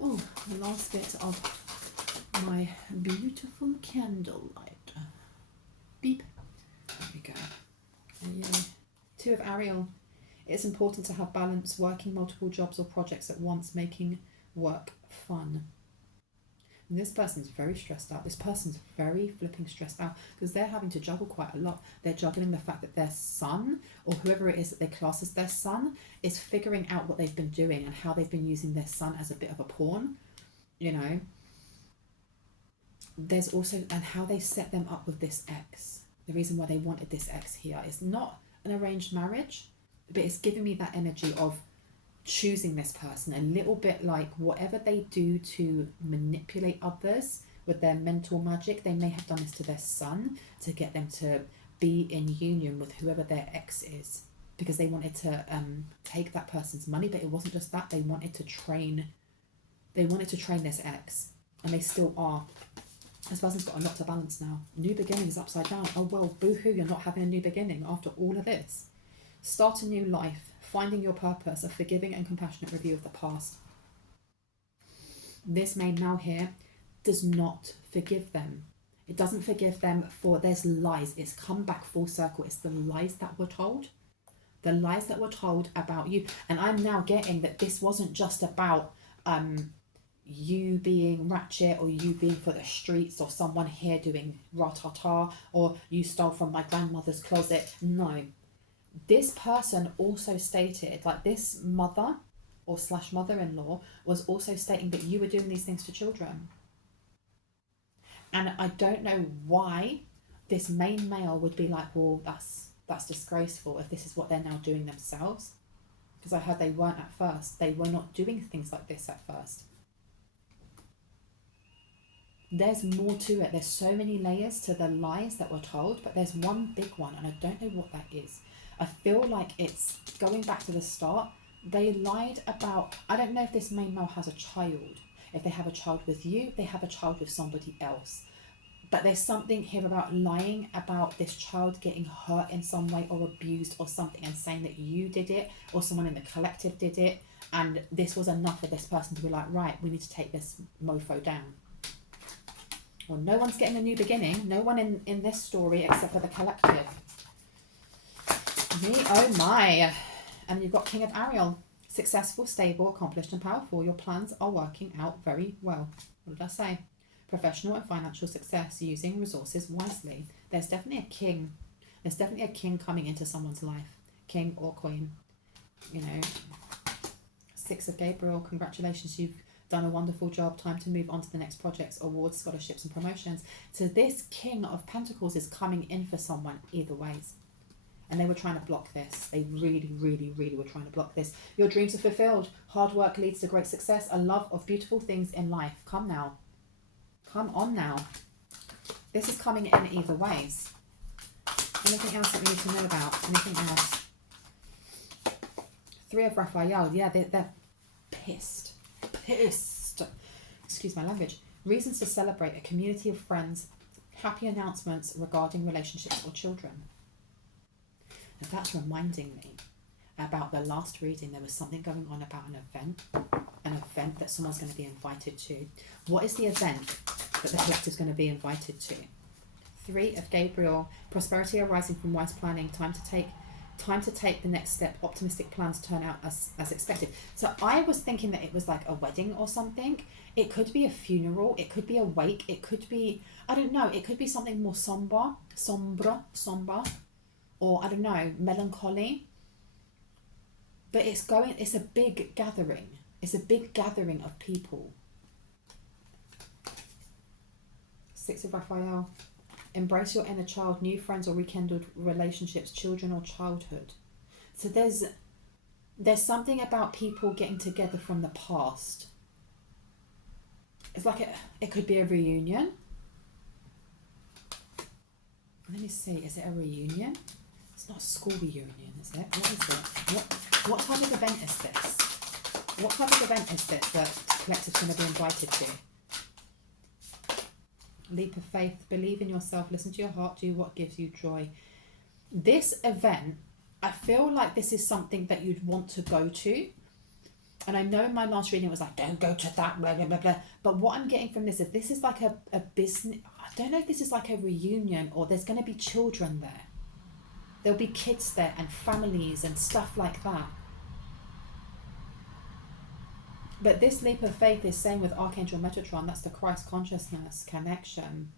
Oh, the last bit of my beautiful candlelight. Beep. There we go. Yeah. 2 of Ariel. It's important to have balance, working multiple jobs or projects at once, making work fun. And this person's very stressed out. This person's very flipping stressed out, because they're having to juggle quite a lot. They're juggling the fact that their son, or whoever it is that they class as their son, is figuring out what they've been doing and how they've been using their son as a bit of a pawn, you know. There's also, and how they set them up with this ex. The reason why they wanted this ex here is not an arranged marriage, but it's giving me that energy of choosing this person, a little bit like whatever they do to manipulate others with their mental magic. They may have done this to their son to get them to be in union with whoever their ex is, because they wanted to take that person's money. But it wasn't just that. They wanted to train this ex, and they still are. This person's got a lot to balance now. New beginnings upside down. Oh well, boo-hoo, you're not having a new beginning after all of this. Start a new life. Finding your purpose. A forgiving and compassionate review of the past. This may now here does not forgive them. It doesn't forgive them for there's lies. It's come back full circle. It's the lies that were told. The lies that were told about you. And I'm now getting that this wasn't just about you being ratchet or you being for the streets or someone here doing ra-ta-ta or you stole from my grandmother's closet. No. This person also stated, like this mother or slash mother-in-law was also stating that you were doing these things to children. And I don't know why this main male would be like, well, that's disgraceful if this is what they're now doing themselves. Because I heard they weren't at first. They were not doing things like this at first. There's more to it. There's so many layers to the lies that were told, but there's one big one, and I don't know what that is. I feel like it's going back to the start. They lied about, I don't know if this main male has a child. If they have a child with you, they have a child with somebody else. But there's something here about lying about this child getting hurt in some way or abused or something and saying that you did it or someone in the collective did it. And this was enough for this person to be like, right, we need to take this mofo down. Well, no one's getting a new beginning. No one in this story except for the collective. Me, oh my. And you've got King of Ariel. Successful, stable, accomplished and powerful. Your plans are working out very well. What did I say? Professional and financial success, using resources wisely. There's definitely a king. There's definitely a king coming into someone's life. King or queen. You know. Six of Gabriel. Congratulations, you've done a wonderful job. Time to move on to the next projects, awards, scholarships and promotions. So this King of Pentacles is coming in for someone either ways. And they were trying to block this. They really, really, really were trying to block this. Your dreams are fulfilled. Hard work leads to great success. A love of beautiful things in life. Come now. Come on now. This is coming in either ways. Anything else that we need to know about? Anything else? Three of Raphael. Yeah, they're pissed. Pissed. Excuse my language. Reasons to celebrate. A community of friends. Happy announcements regarding relationships or children. And that's reminding me about the last reading. There was something going on about an event that someone's going to be invited to. What is the event that the collective is going to be invited to? Three of Gabriel. Prosperity arising from wise planning. Time to take the next step. Optimistic plans turn out as expected. So I was thinking that it was like a wedding or something. It could be a funeral. It could be a wake. It could be, I don't know. It could be something more somber. Or I don't know, melancholy. But it's a big gathering. It's a big gathering of people. Six of Raphael. Embrace your inner child, new friends or rekindled relationships, children or childhood. So there's something about people getting together from the past. It's like it could be a reunion. Let me see, is it a reunion? It's not a school reunion, is it? What is it? What type of event is this? What type of event is this that collective's going to be invited to? Leap of faith, believe in yourself, listen to your heart, do what gives you joy. This event, I feel like this is something that you'd want to go to. And I know in my last reading it was like, don't go to that, blah, blah, blah, blah. But what I'm getting from this is like a business, I don't know if this is like a reunion or there's going to be children there. There'll be kids there and families and stuff like that. But this leap of faith is saying with Archangel Metatron, that's the Christ consciousness connection.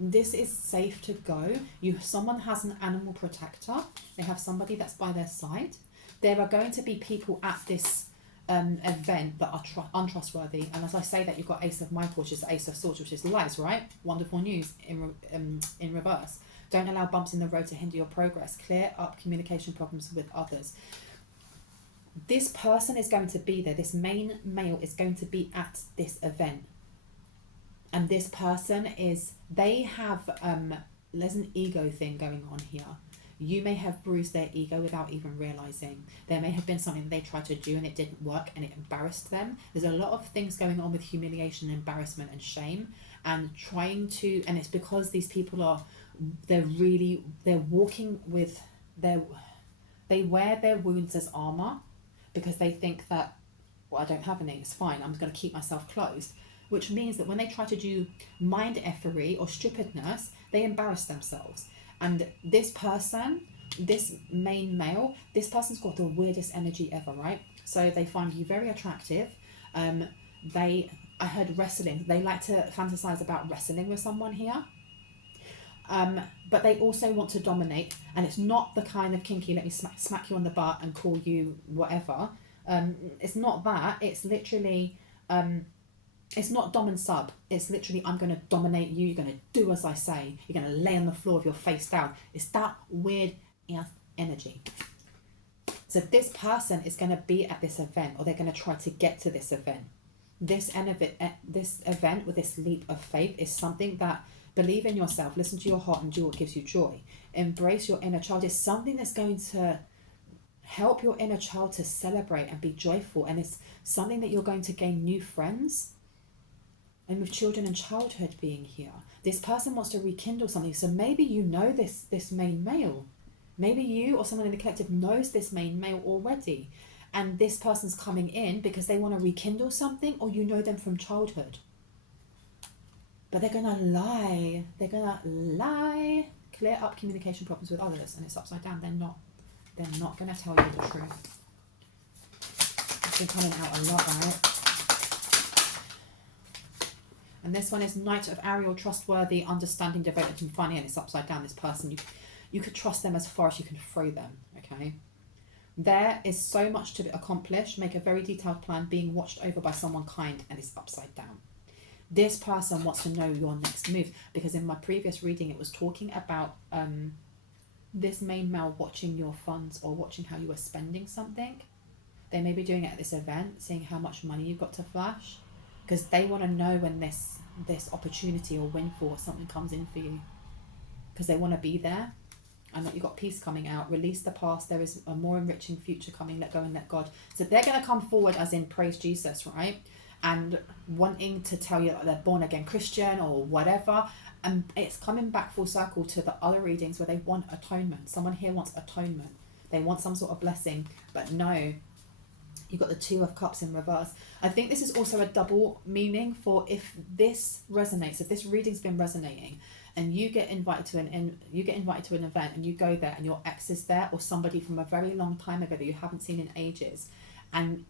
This is safe to go. Someone has an animal protector. They have somebody that's by their side. There are going to be people at this event that are untrustworthy. And as I say that, you've got Ace of Michael, which is the Ace of Swords, which is lies, right? Wonderful news in reverse. Don't allow bumps in the road to hinder your progress. Clear up communication problems with others. This person is going to be there. This main male is going to be at this event. And this person they have, there's an ego thing going on here. You may have bruised their ego without even realizing. There may have been something that they tried to do and it didn't work and it embarrassed them. There's a lot of things going on with humiliation, embarrassment and shame and and it's because these people they're walking with they wear their wounds as armor because they think that, well, I don't have any, it's fine, I'm going to keep myself closed. which means that when they try to do mind effery or stupidness, they embarrass themselves. And this person, this main male, this person's got the weirdest energy ever, right? So they find you very attractive. I heard wrestling. They like to fantasize about wrestling with someone here. But they also want to dominate, and it's not the kind of kinky, let me smack you on the butt and call you whatever. It's not that. It's literally, it's not dom and sub. It's literally, I'm going to dominate you. You're going to do as I say. You're going to lay on the floor with your face down. It's that weird energy. So this person is going to be at this event, or they're going to try to get to this event. This event with this leap of faith is something that, believe in yourself, listen to your heart and do what gives you joy. Embrace your inner child. It's something that's going to help your inner child to celebrate and be joyful. And it's something that you're going to gain new friends. And with children and childhood being here, this person wants to rekindle something. So maybe you know this main male. Maybe you or someone in the collective knows this main male already. And this person's coming in because they want to rekindle something, or you know them from childhood. But they're going to lie. They're going to lie. Clear up communication problems with others. And it's upside down. They're not going to tell you the truth. It's been coming out a lot, right? And this one is Knight of Ariel, trustworthy, understanding, devoted and funny. And it's upside down. This person, you could trust them as far as you can throw them. Okay? There is so much to accomplish. Make a very detailed plan, being watched over by someone kind, and it's upside down. This person wants to know your next move, because in my previous reading it was talking about this main male watching your funds or watching how you were spending something. They may be doing it at this event, seeing how much money you've got to flash, because they want to know when this opportunity or windfall or something comes in for you, because they want to be there. And that you've got peace coming out. Release the past. There is a more enriching future coming. Let go and let God. So they're going to come forward as in praise Jesus, right? And wanting to tell you that they're born again Christian or whatever. And it's coming back full circle to the other readings where they want atonement. Someone here wants atonement. They want some sort of blessing. But no, you've got the Two of Cups in reverse. I think this is also a double meaning for if this resonates, if this reading's been resonating, and you get invited to an event and you go there and your ex is there, or somebody from a very long time ago that you haven't seen in ages, and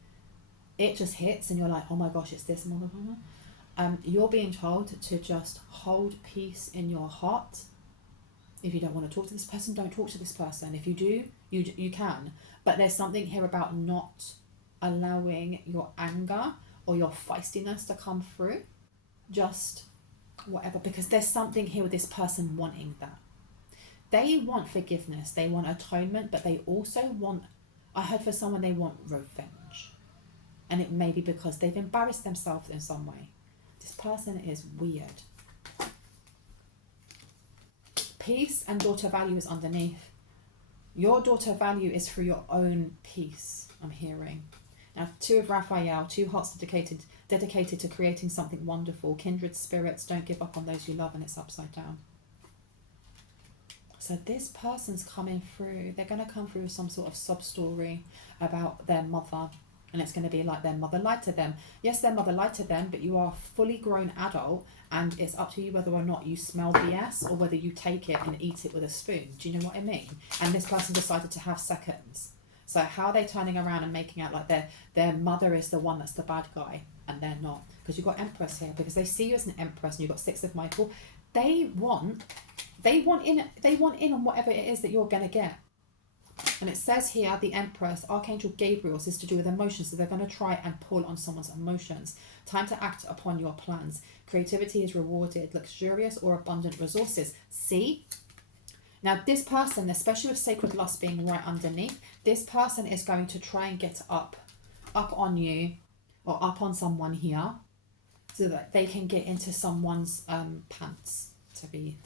it just hits and you're like, oh my gosh, it's this motherfucker. You're being told to just hold peace in your heart. If you don't want to talk to this person, don't talk to this person. If you do, you can. But there's something here about not allowing your anger or your feistiness to come through. Just whatever, because there's something here with this person wanting that. They want forgiveness, they want atonement, but they also want, I heard for someone, they want revenge. And it may be because they've embarrassed themselves in some way. This person is weird. Peace and daughter value is underneath. Your daughter value is for your own peace, I'm hearing. Now, Two of Raphael, two hearts dedicated to creating something wonderful. Kindred spirits, don't give up on those you love, and it's upside down. So this person's coming through. They're going to come through with some sort of sub-story about their mother. And it's going to be like their mother lied to them. Yes, their mother lied to them, but you are a fully grown adult, and it's up to you whether or not you smell BS or whether you take it and eat it with a spoon. Do you know what I mean? And this person decided to have seconds. So how are they turning around and making out like their mother is the one that's the bad guy, and they're not? Because you've got Empress here, because they see you as an Empress, and you've got Six of Michael. They want in on whatever it is that you're going to get. And it says here, the Empress, Archangel Gabriel, is to do with emotions. So they're going to try and pull on someone's emotions. Time to act upon your plans. Creativity is rewarded. Luxurious or abundant resources. See? Now this person, especially with sacred lust being right underneath, this person is going to try and get up on you or up on someone here so that they can get into someone's pants, to be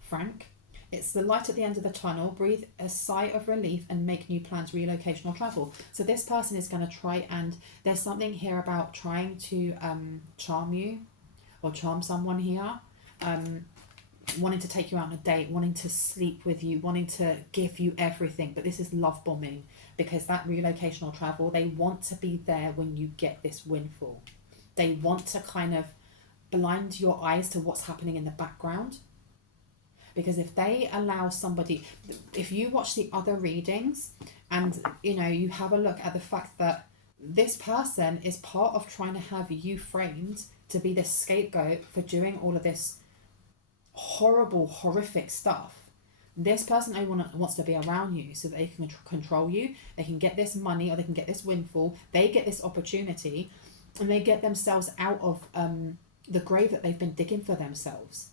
frank. It's the light at the end of the tunnel. Breathe a sigh of relief and make new plans, relocation or travel. So this person is going to try, and there's something here about trying to charm you or charm someone here. Wanting to take you out on a date, wanting to sleep with you, wanting to give you everything. But this is love bombing, because that relocation or travel, they want to be there when you get this windfall. They want to kind of blind your eyes to what's happening in the background. Because if they allow somebody, if you watch the other readings and, you know, you have a look at the fact that this person is part of trying to have you framed to be this scapegoat for doing all of this horrible, horrific stuff. This person only wants to be around you so that they can control you. They can get this money, or they can get this windfall. They get this opportunity, and they get themselves out of the grave that they've been digging for themselves.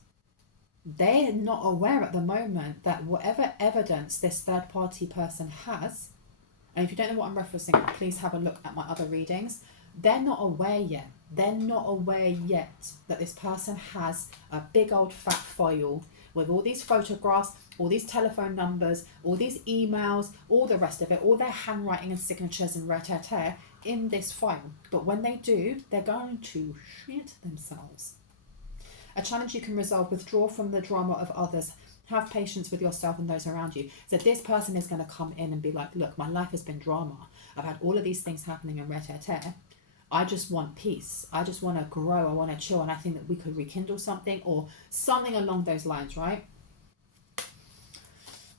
They're not aware at the moment that whatever evidence this third party person has, and if you don't know what I'm referencing, please have a look at my other readings. They're not aware yet. They're not aware yet that this person has a big old fat file with all these photographs, all these telephone numbers, all these emails, all the rest of it, all their handwriting and signatures and rat-tat-tat in this file. But when they do, they're going to shit themselves. A challenge you can resolve: withdraw from the drama of others. Have patience with yourself and those around you. So this person is going to come in and be like, look, my life has been drama. I've had all of these things happening in rat-tat-tat. I just want peace. I just want to grow. I want to chill. And I think that we could rekindle something, or something along those lines, right?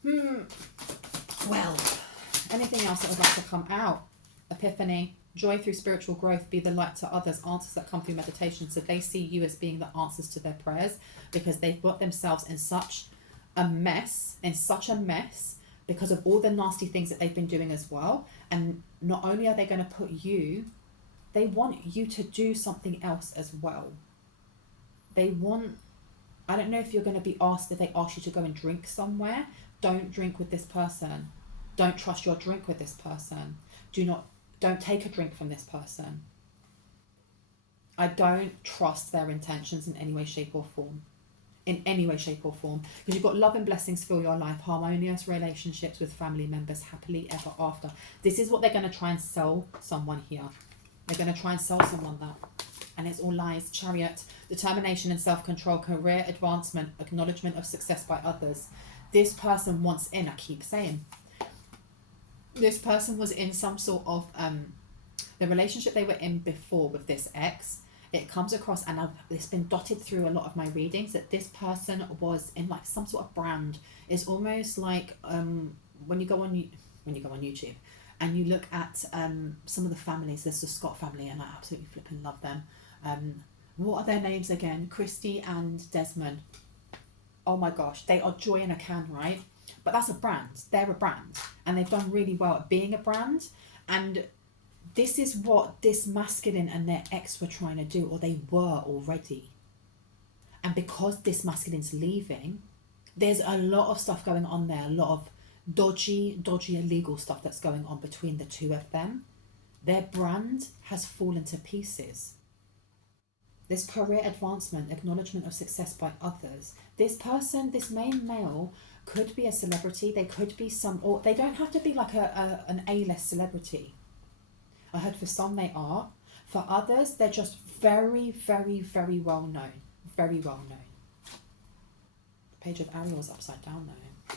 Well, anything else that would like to come out? Epiphany. Joy through spiritual growth, be the light to others, answers that come through meditation. So they see you as being the answers to their prayers, because they've got themselves in such a mess, because of all the nasty things that they've been doing as well. And not only are they going to put you, they want you to do something else as well. They want, I don't know if you're going to be asked, if they ask you to go and drink somewhere, don't drink with this person. Don't trust your drink with this person. Don't take a drink from this person. I don't trust their intentions in any way, shape or form. In any way, shape or form. Because you've got love and blessings fill your life, harmonious relationships with family members, happily ever after. This is what they're going to try and sell someone here. They're going to try and sell someone that. And it's all lies. Chariot, determination and self-control, career advancement, acknowledgement of success by others. This person wants in, I keep saying. This person was in some sort of the relationship they were in before with this ex. It comes across, and it's been dotted through a lot of my readings, that this person was in like some sort of brand. It's almost like when you go on YouTube and you look at some of the families. There's the Scott family, and I absolutely flipping love them. What are their names again? Christy and Desmond. Oh my gosh, they are joy in a can, right? But that's a brand. They're a brand, and they've done really well at being a brand. And this is what this masculine and their ex were trying to do, or they were already. And because this masculine's leaving, there's a lot of stuff going on there, a lot of dodgy illegal stuff that's going on between the two of them. Their brand has fallen to pieces. This career advancement, acknowledgement of success by others. This person, this main male, could be a celebrity. They could be or they don't have to be like an A-list celebrity. I heard for some they are. For others, they're just very, very, very well known. Very well known. The page of Ariel's upside down though.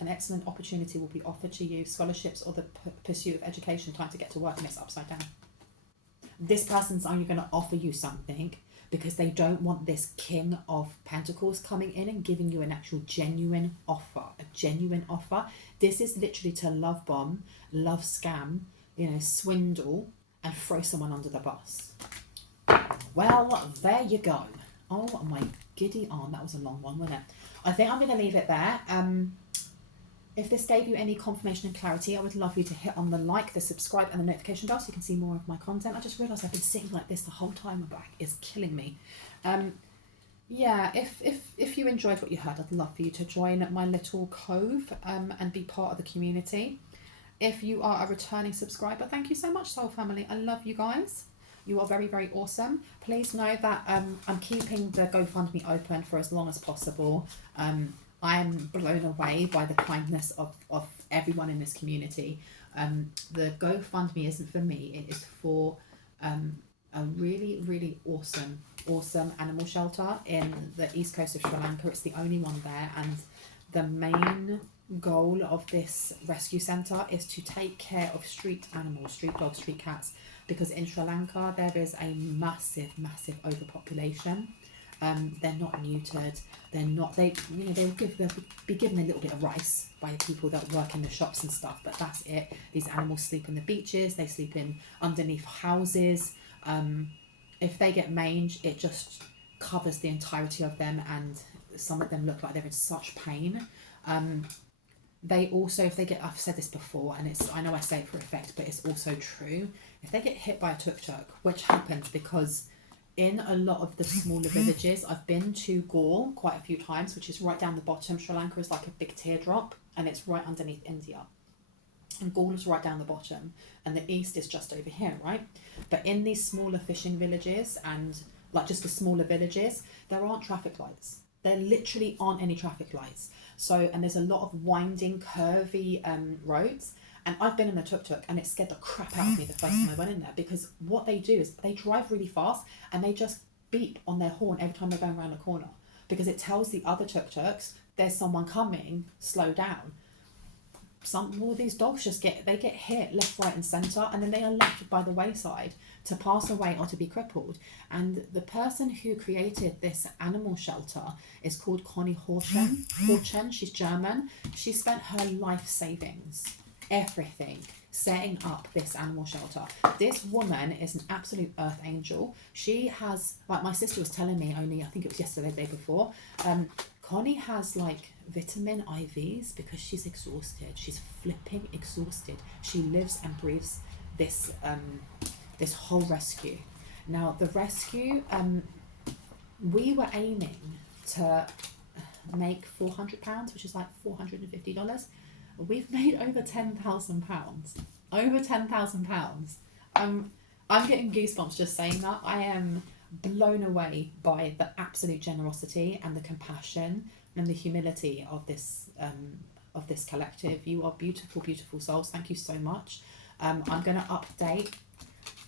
An excellent opportunity will be offered to you. Scholarships or the pursuit of education, time to get to work, and it's upside down. This person's only going to offer you something because they don't want this King of Pentacles coming in and giving you an actual genuine offer. A genuine offer. This is literally to love bomb, love scam, swindle, and throw someone under the bus. Well, there you go. Oh my giddy arm. That was a long one, wasn't it? I think I'm going to leave it there. If this gave you any confirmation and clarity, I would love you to hit on the like, the subscribe, and the notification bell so you can see more of my content. I just realised I've been sitting like this the whole time. My back is killing me. Yeah, if you enjoyed what you heard, I'd love for you to join my little cove and be part of the community. If you are a returning subscriber, thank you so much, Soul Family. I love you guys. You are very, very awesome. Please know that I'm keeping the GoFundMe open for as long as possible. I'm blown away by the kindness of everyone in this community. The GoFundMe isn't for me. It is for a really, really awesome animal shelter in the east coast of Sri Lanka. It's the only one there. And the main goal of this rescue centre is to take care of street animals, street dogs, street cats, because in Sri Lanka there is a massive overpopulation. They're not neutered. They'll be given a little bit of rice by people that work in the shops and stuff, but that's it. These animals sleep on the beaches. They sleep in underneath houses. If they get mange, it just covers the entirety of them, and some of them look like they're in such pain. They also, if they get, I've said this before, and I know I say it for effect, but it's also true. If they get hit by a tuk-tuk, which happens because in a lot of the smaller villages, I've been to Gaur quite a few times, which is right down the bottom. Sri Lanka is like a big teardrop, and it's right underneath India. And Gaur is right down the bottom, and the east is just over here, right? But in these smaller fishing villages, and like just the smaller villages, there aren't traffic lights. There literally aren't any traffic lights. So, and there's a lot of winding, curvy roads. And I've been in a tuk-tuk and it scared the crap out of me the first time I went in there, because what they do is they drive really fast and they just beep on their horn every time they're going around a corner, because it tells the other tuk-tuks there's someone coming, slow down. All these dogs just get hit left, right and centre, and then they are left by the wayside to pass away or to be crippled. And the person who created this animal shelter is called Connie Horchen. She's German. She spent her life savings, everything, setting up this animal shelter. This woman is an absolute earth angel. She has, like my sister was telling me only, I think it was yesterday, the day before, Connie has like vitamin IVs because she's exhausted. She's flipping exhausted. She lives and breathes this this whole rescue. Now the rescue, we were aiming to make £400, which is like $450. We've made over £10,000. Over £10,000. I'm getting goosebumps just saying that. I am blown away by the absolute generosity and the compassion and the humility of this collective. You are beautiful, beautiful souls. Thank you so much. I'm going to update.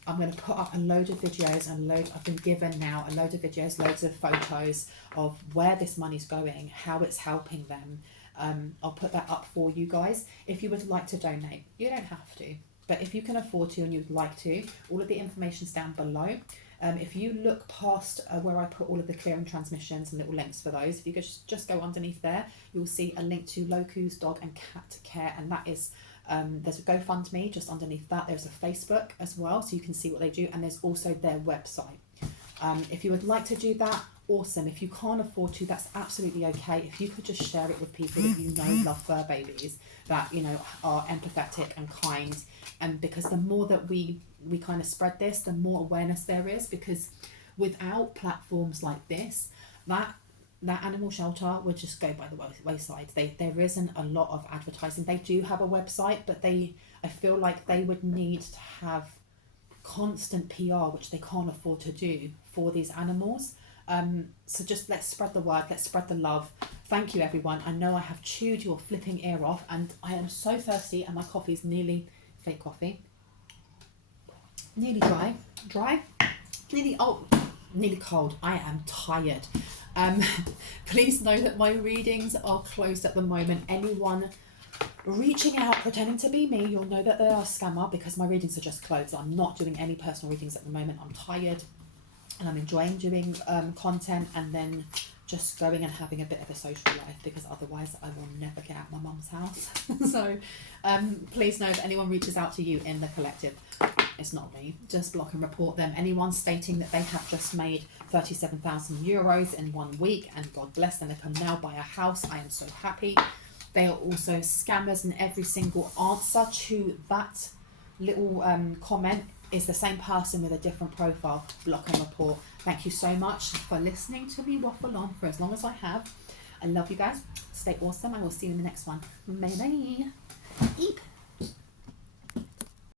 I'm going to put up a load of videos I've been given now a load of videos, loads of photos of where this money's going, how it's helping them. I'll put that up for you guys. If you would like to donate, you don't have to, but if you can afford to and you'd like to, all of the information's down below. If you look past where I put all of the clearing transmissions and little links for those, if you could just go underneath there, you'll see a link to Loku's Dog and Cat Care, and that is there's a GoFundMe just underneath that. There's a Facebook as well, so you can see what they do, and there's also their website. If you would like to do that, awesome. If you can't afford to, that's absolutely okay. If you could just share it with people that you know love fur babies, that you know are empathetic and kind, and because the more that we kind of spread this, the more awareness there is, because without platforms like this, that animal shelter would just go by the wayside. There isn't a lot of advertising. They do have a website, but I feel like they would need to have constant PR, which they can't afford to do for these animals. So just let's spread the word, let's spread the love. Thank you everyone. I know I have chewed your flipping ear off, and I am so thirsty, and my coffee's nearly fake coffee, nearly dry, nearly cold. I am tired. Please know that my readings are closed at the moment. Anyone reaching out pretending to be me, you'll know that they are a scammer, because my readings are just closed. I'm not doing any personal readings at the moment. I'm tired and I'm enjoying doing content, and then just going and having a bit of a social life, because otherwise I will never get out of my mum's house. So please know if anyone reaches out to you in the collective, it's not me. Just block and report them. Anyone stating that they have just made 37,000 euros in 1 week, and God bless them, they can now buy a house, I am so happy. They are also scammers, and every single answer to that little comment is the same person with a different profile. Block and report. Thank you so much for listening to me waffle on for as long as I have. I love you guys. Stay awesome. I will see you in the next one. Bye bye. Eep.